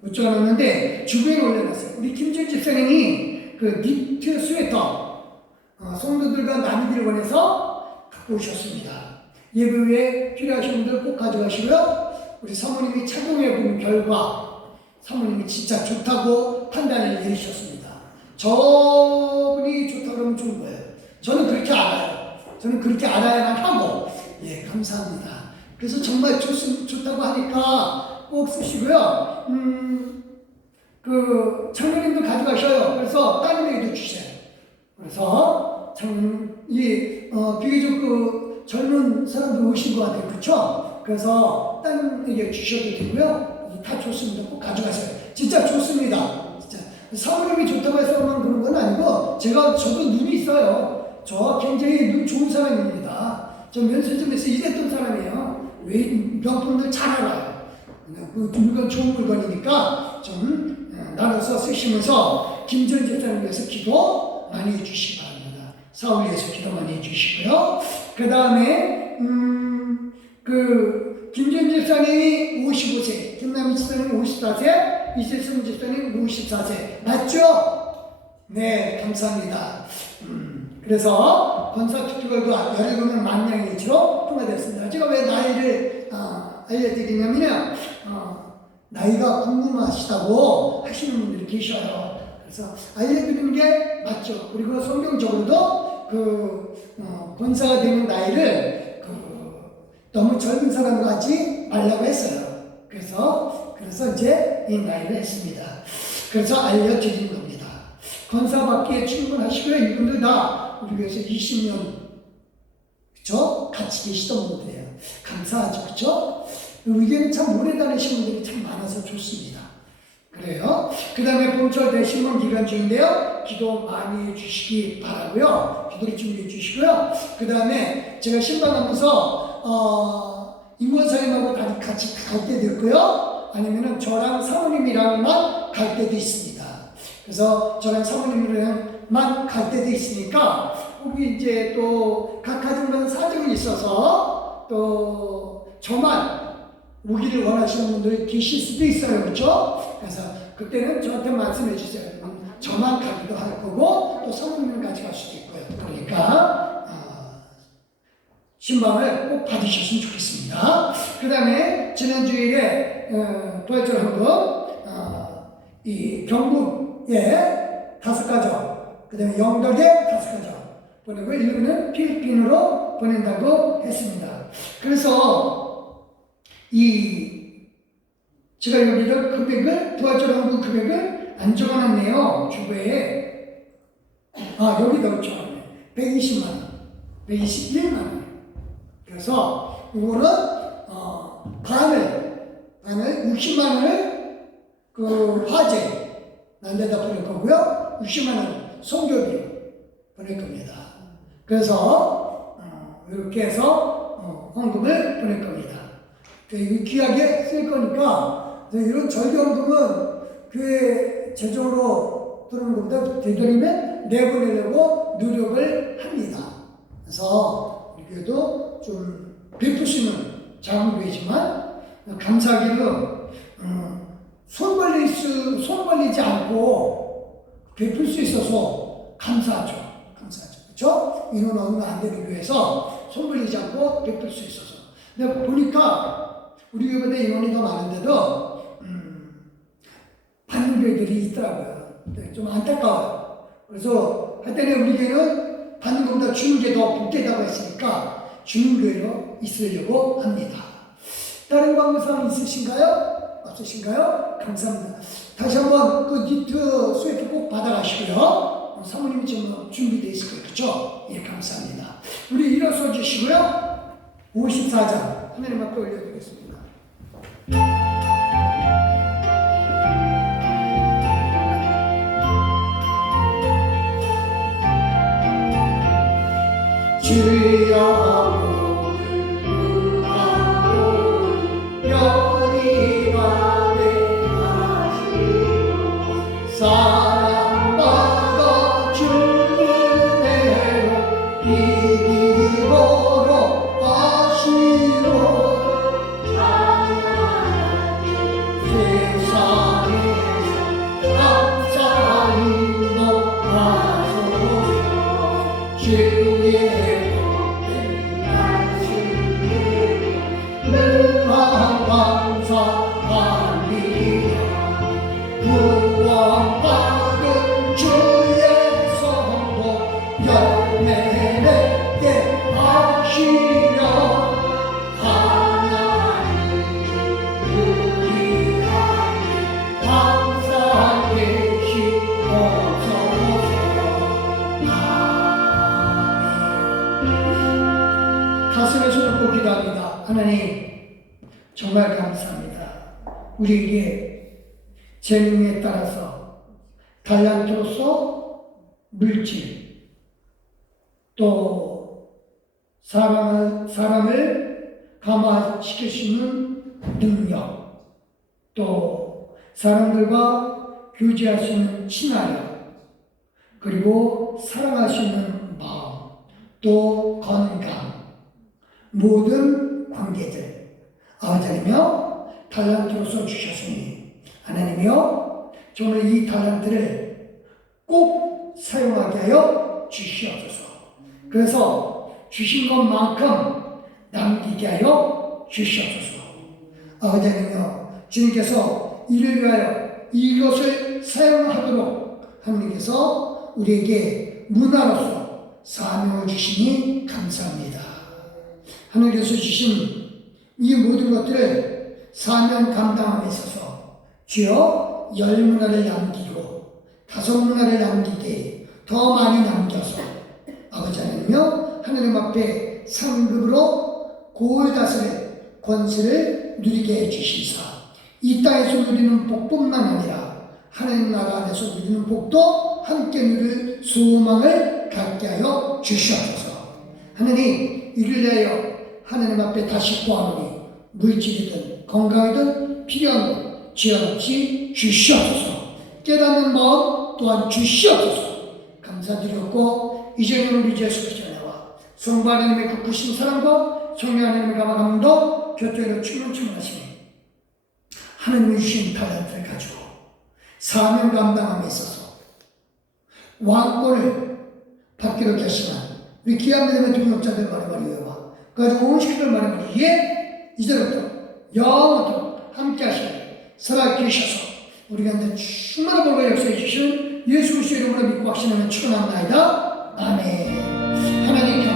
묻혀놨는데 주변에 올려놨어요. 우리 김준 집사님이 그 니트 스웨터 성도들과 나누기를 원해서 갖고 오셨습니다. 예배 후에 필요하신 분들 꼭 가져가시고요. 우리 사모님이 착용해 본 결과 사모님이 진짜 좋다고 판단을 내리셨습니다. 저분이 좋다고 그러면 좋은 거예요. 저는 그렇게 알아요. 저는 그렇게 알아야만 하고, 예, 감사합니다. 그래서 정말 좋다고 하니까 꼭 쓰시고요. 그 장로님도 가져가셔요. 그래서 따님에게도 주세요. 그래서 장로님이 비교적 그 젊은 사람들 오신 것 같아요. 그렇죠? 그래서 따님에게 주셔도 되고요. 다 좋습니다. 꼭 가져가세요. 진짜 좋습니다. 진짜 사모님이 좋다고 해서만 그런 건 아니고 저도 눈이 있어요. 저 굉장히 눈 좋은 사람입니다. 저 면세점에서 일했던 사람이에요. 왜 명품들 잘 알아요. 그 물건 좋은 물건이니까 좀 나눠서 쓰시면서 김전 집사님 위해서 기도 많이 해주시기 바랍니다. 사울 위해서 기도 많이 해주시고요. 그 다음에 그 김전 집사님이 55세, 김남희 집사님 54세, 이세승 집사님 54세 맞죠? 네, 감사합니다. 그래서 권사 특별과 17명 만냥일치로 통과되었습니다. 제가 왜 나이를 알려드리냐면요, 나이가 궁금하시다고 하시는 분들이 계셔요. 그래서 알려드리는 게 맞죠. 그리고 성경적으로도 권사가 되는 나이를 너무 젊은 사람으로 하지 말라고 했어요. 그래서 이제 이 나이를 했습니다. 그래서 알려드리는 겁니다. 권사 받기에 충분하시고요. 이분들 다 우리 교회에서 20년 그쵸? 같이 계시던 분들이에요. 감사하죠. 그쵸? 의견이 참 오래 다니신 분들이 참 많아서 좋습니다. 그래요. 그 다음에 봄철 대신문 기간 중인데요. 기도 많이 해주시기 바라고요. 기도를 준비해 주시고요. 그 다음에 제가 신방하면서 임원사님하고 같이 갈 때도 있고요. 아니면은 저랑 사모님이랑만 갈 때도 있습니다. 그래서 저랑 사모님이랑만 갈 때도 있으니까 거기 이제 또 각 가정마다 사정이 있어서 또 저만 오기를 원하시는 분들이 계실 수도 있어요. 그렇죠? 그래서 그때는 저한테 말씀해 주세요. 저만 가기도 할 거고 또 사모님을 같이 갈 수도 있고요. 그러니까 신방을 꼭 받으셨으면 좋겠습니다. 그 다음에 지난 주일에 부활절 헌금 이 경북에 5가정, 그 다음에 영덕에 5가정 보내고 일부는 필리핀으로 보낸다고 했습니다. 그래서 제가 여기다 금액을 부활절 헌금 금액을 안 적어놨네요. 주부에 여기다 적어놨네. 120만 원, 121만 원. 그래서 이거는 반을 60만 원을 그 화재 난데다 보낼 거고요. 60만 원 성교비로 보낼 겁니다. 그래서 이렇게 해서 헌금을 보낼 겁니다. 귀하게 쓸 거니까 이런 절개 헌금은 교회 재정으로 들어오는 것보다 되도록이면 내보내려고 노력을 합니다. 그래서 우리 교회도 좀 베풀 수 있는 작은 교회지만 감사하게도 손 벌리지 않고 베풀 수 있어서 감사하죠. 그렇죠? 인원 얻으면 안 되는 교회에서 손 벌리지 않고 베풀 수 있어서. 근데 보니까 우리 교회보다 인원이 더 많은데도 받는 교회들이 있더라고요. 좀 안타까워요. 그래서 하여튼 우리 교회는 받는 것보다 주는 게 더 복되다고 했으니까 주는 교회로 있으려고 합니다. 다른 광고사항 있으신가요? 없으신가요? 감사합니다. 다시 한번 그 니트 스웨터 꼭 받아가시고요. 사모님이 지금 준비되어 있을 거예요. 그렇죠? 예, 감사합니다. 우리 일어서 주시고요. 54장 하나님 앞에 올려드리겠습니다. 주여 찬양하리 하나님 정말 감사합니다. 우리에게 재능에 따라서 달란트로서 물질, 또 사람을 감화시킬 수 있는 능력, 또 사람들과 교제할 수 있는 친화력, 그리고 사랑할 수 있는 마음, 또 건강, 모든 관계들 아버지이며 달란트로서 주셨으니 하나님이여 정말 이 달란트를 꼭 사용하게 하여 주시옵소서. 그래서 주신 것만큼 남기게 하여 주시옵소서. 아버지이며 주님께서 이를 위하여 이것을 사용하도록 하나님께서 우리에게 문화로서 사명을 주시니 감사합니다. 하나님께서 주신 이 모든 것들을 사명 감당함에 있어서 주여 10문화를 남기고 5문화를 남기되 더 많이 남겨서 아버지 하나님이여 하나님 앞에 상급으로 고을다스릴 권세를 누리게 해주시사 이 땅에서 누리는 복뿐만 아니라 하나님 나라 안에서 누리는 복도 함께 누릴 소망을 갖게 하여 주시옵소서. 하나님 이를 위하여 하나님 앞에 다시 구하노니 물질이든 건강이든 필요한 것 지연 없이 주시옵소서. 깨닫는 마음 또한 주시옵소서. 감사드렸고 이제는 우리 예수 그리스도의 은혜와 성부 하나님의 그 크신 사랑과 성령 하나님의 감화감도 교토로 충만하시니 하나님이 주신 달란트를 가지고 사명 감당함에 있어서 왕권을 받기로 결심한 우리 귀한 믿음의 동역자들 말해버리와 가지고 온 식구들 말해버리기에 이제부터 영원토록 함께 하시니 살아계셔서 우리가 이제 충만한 복을 역사해 주신 예수 그리스도의 이름으로 믿고 확신하며 축원합니다. 아멘. 하나님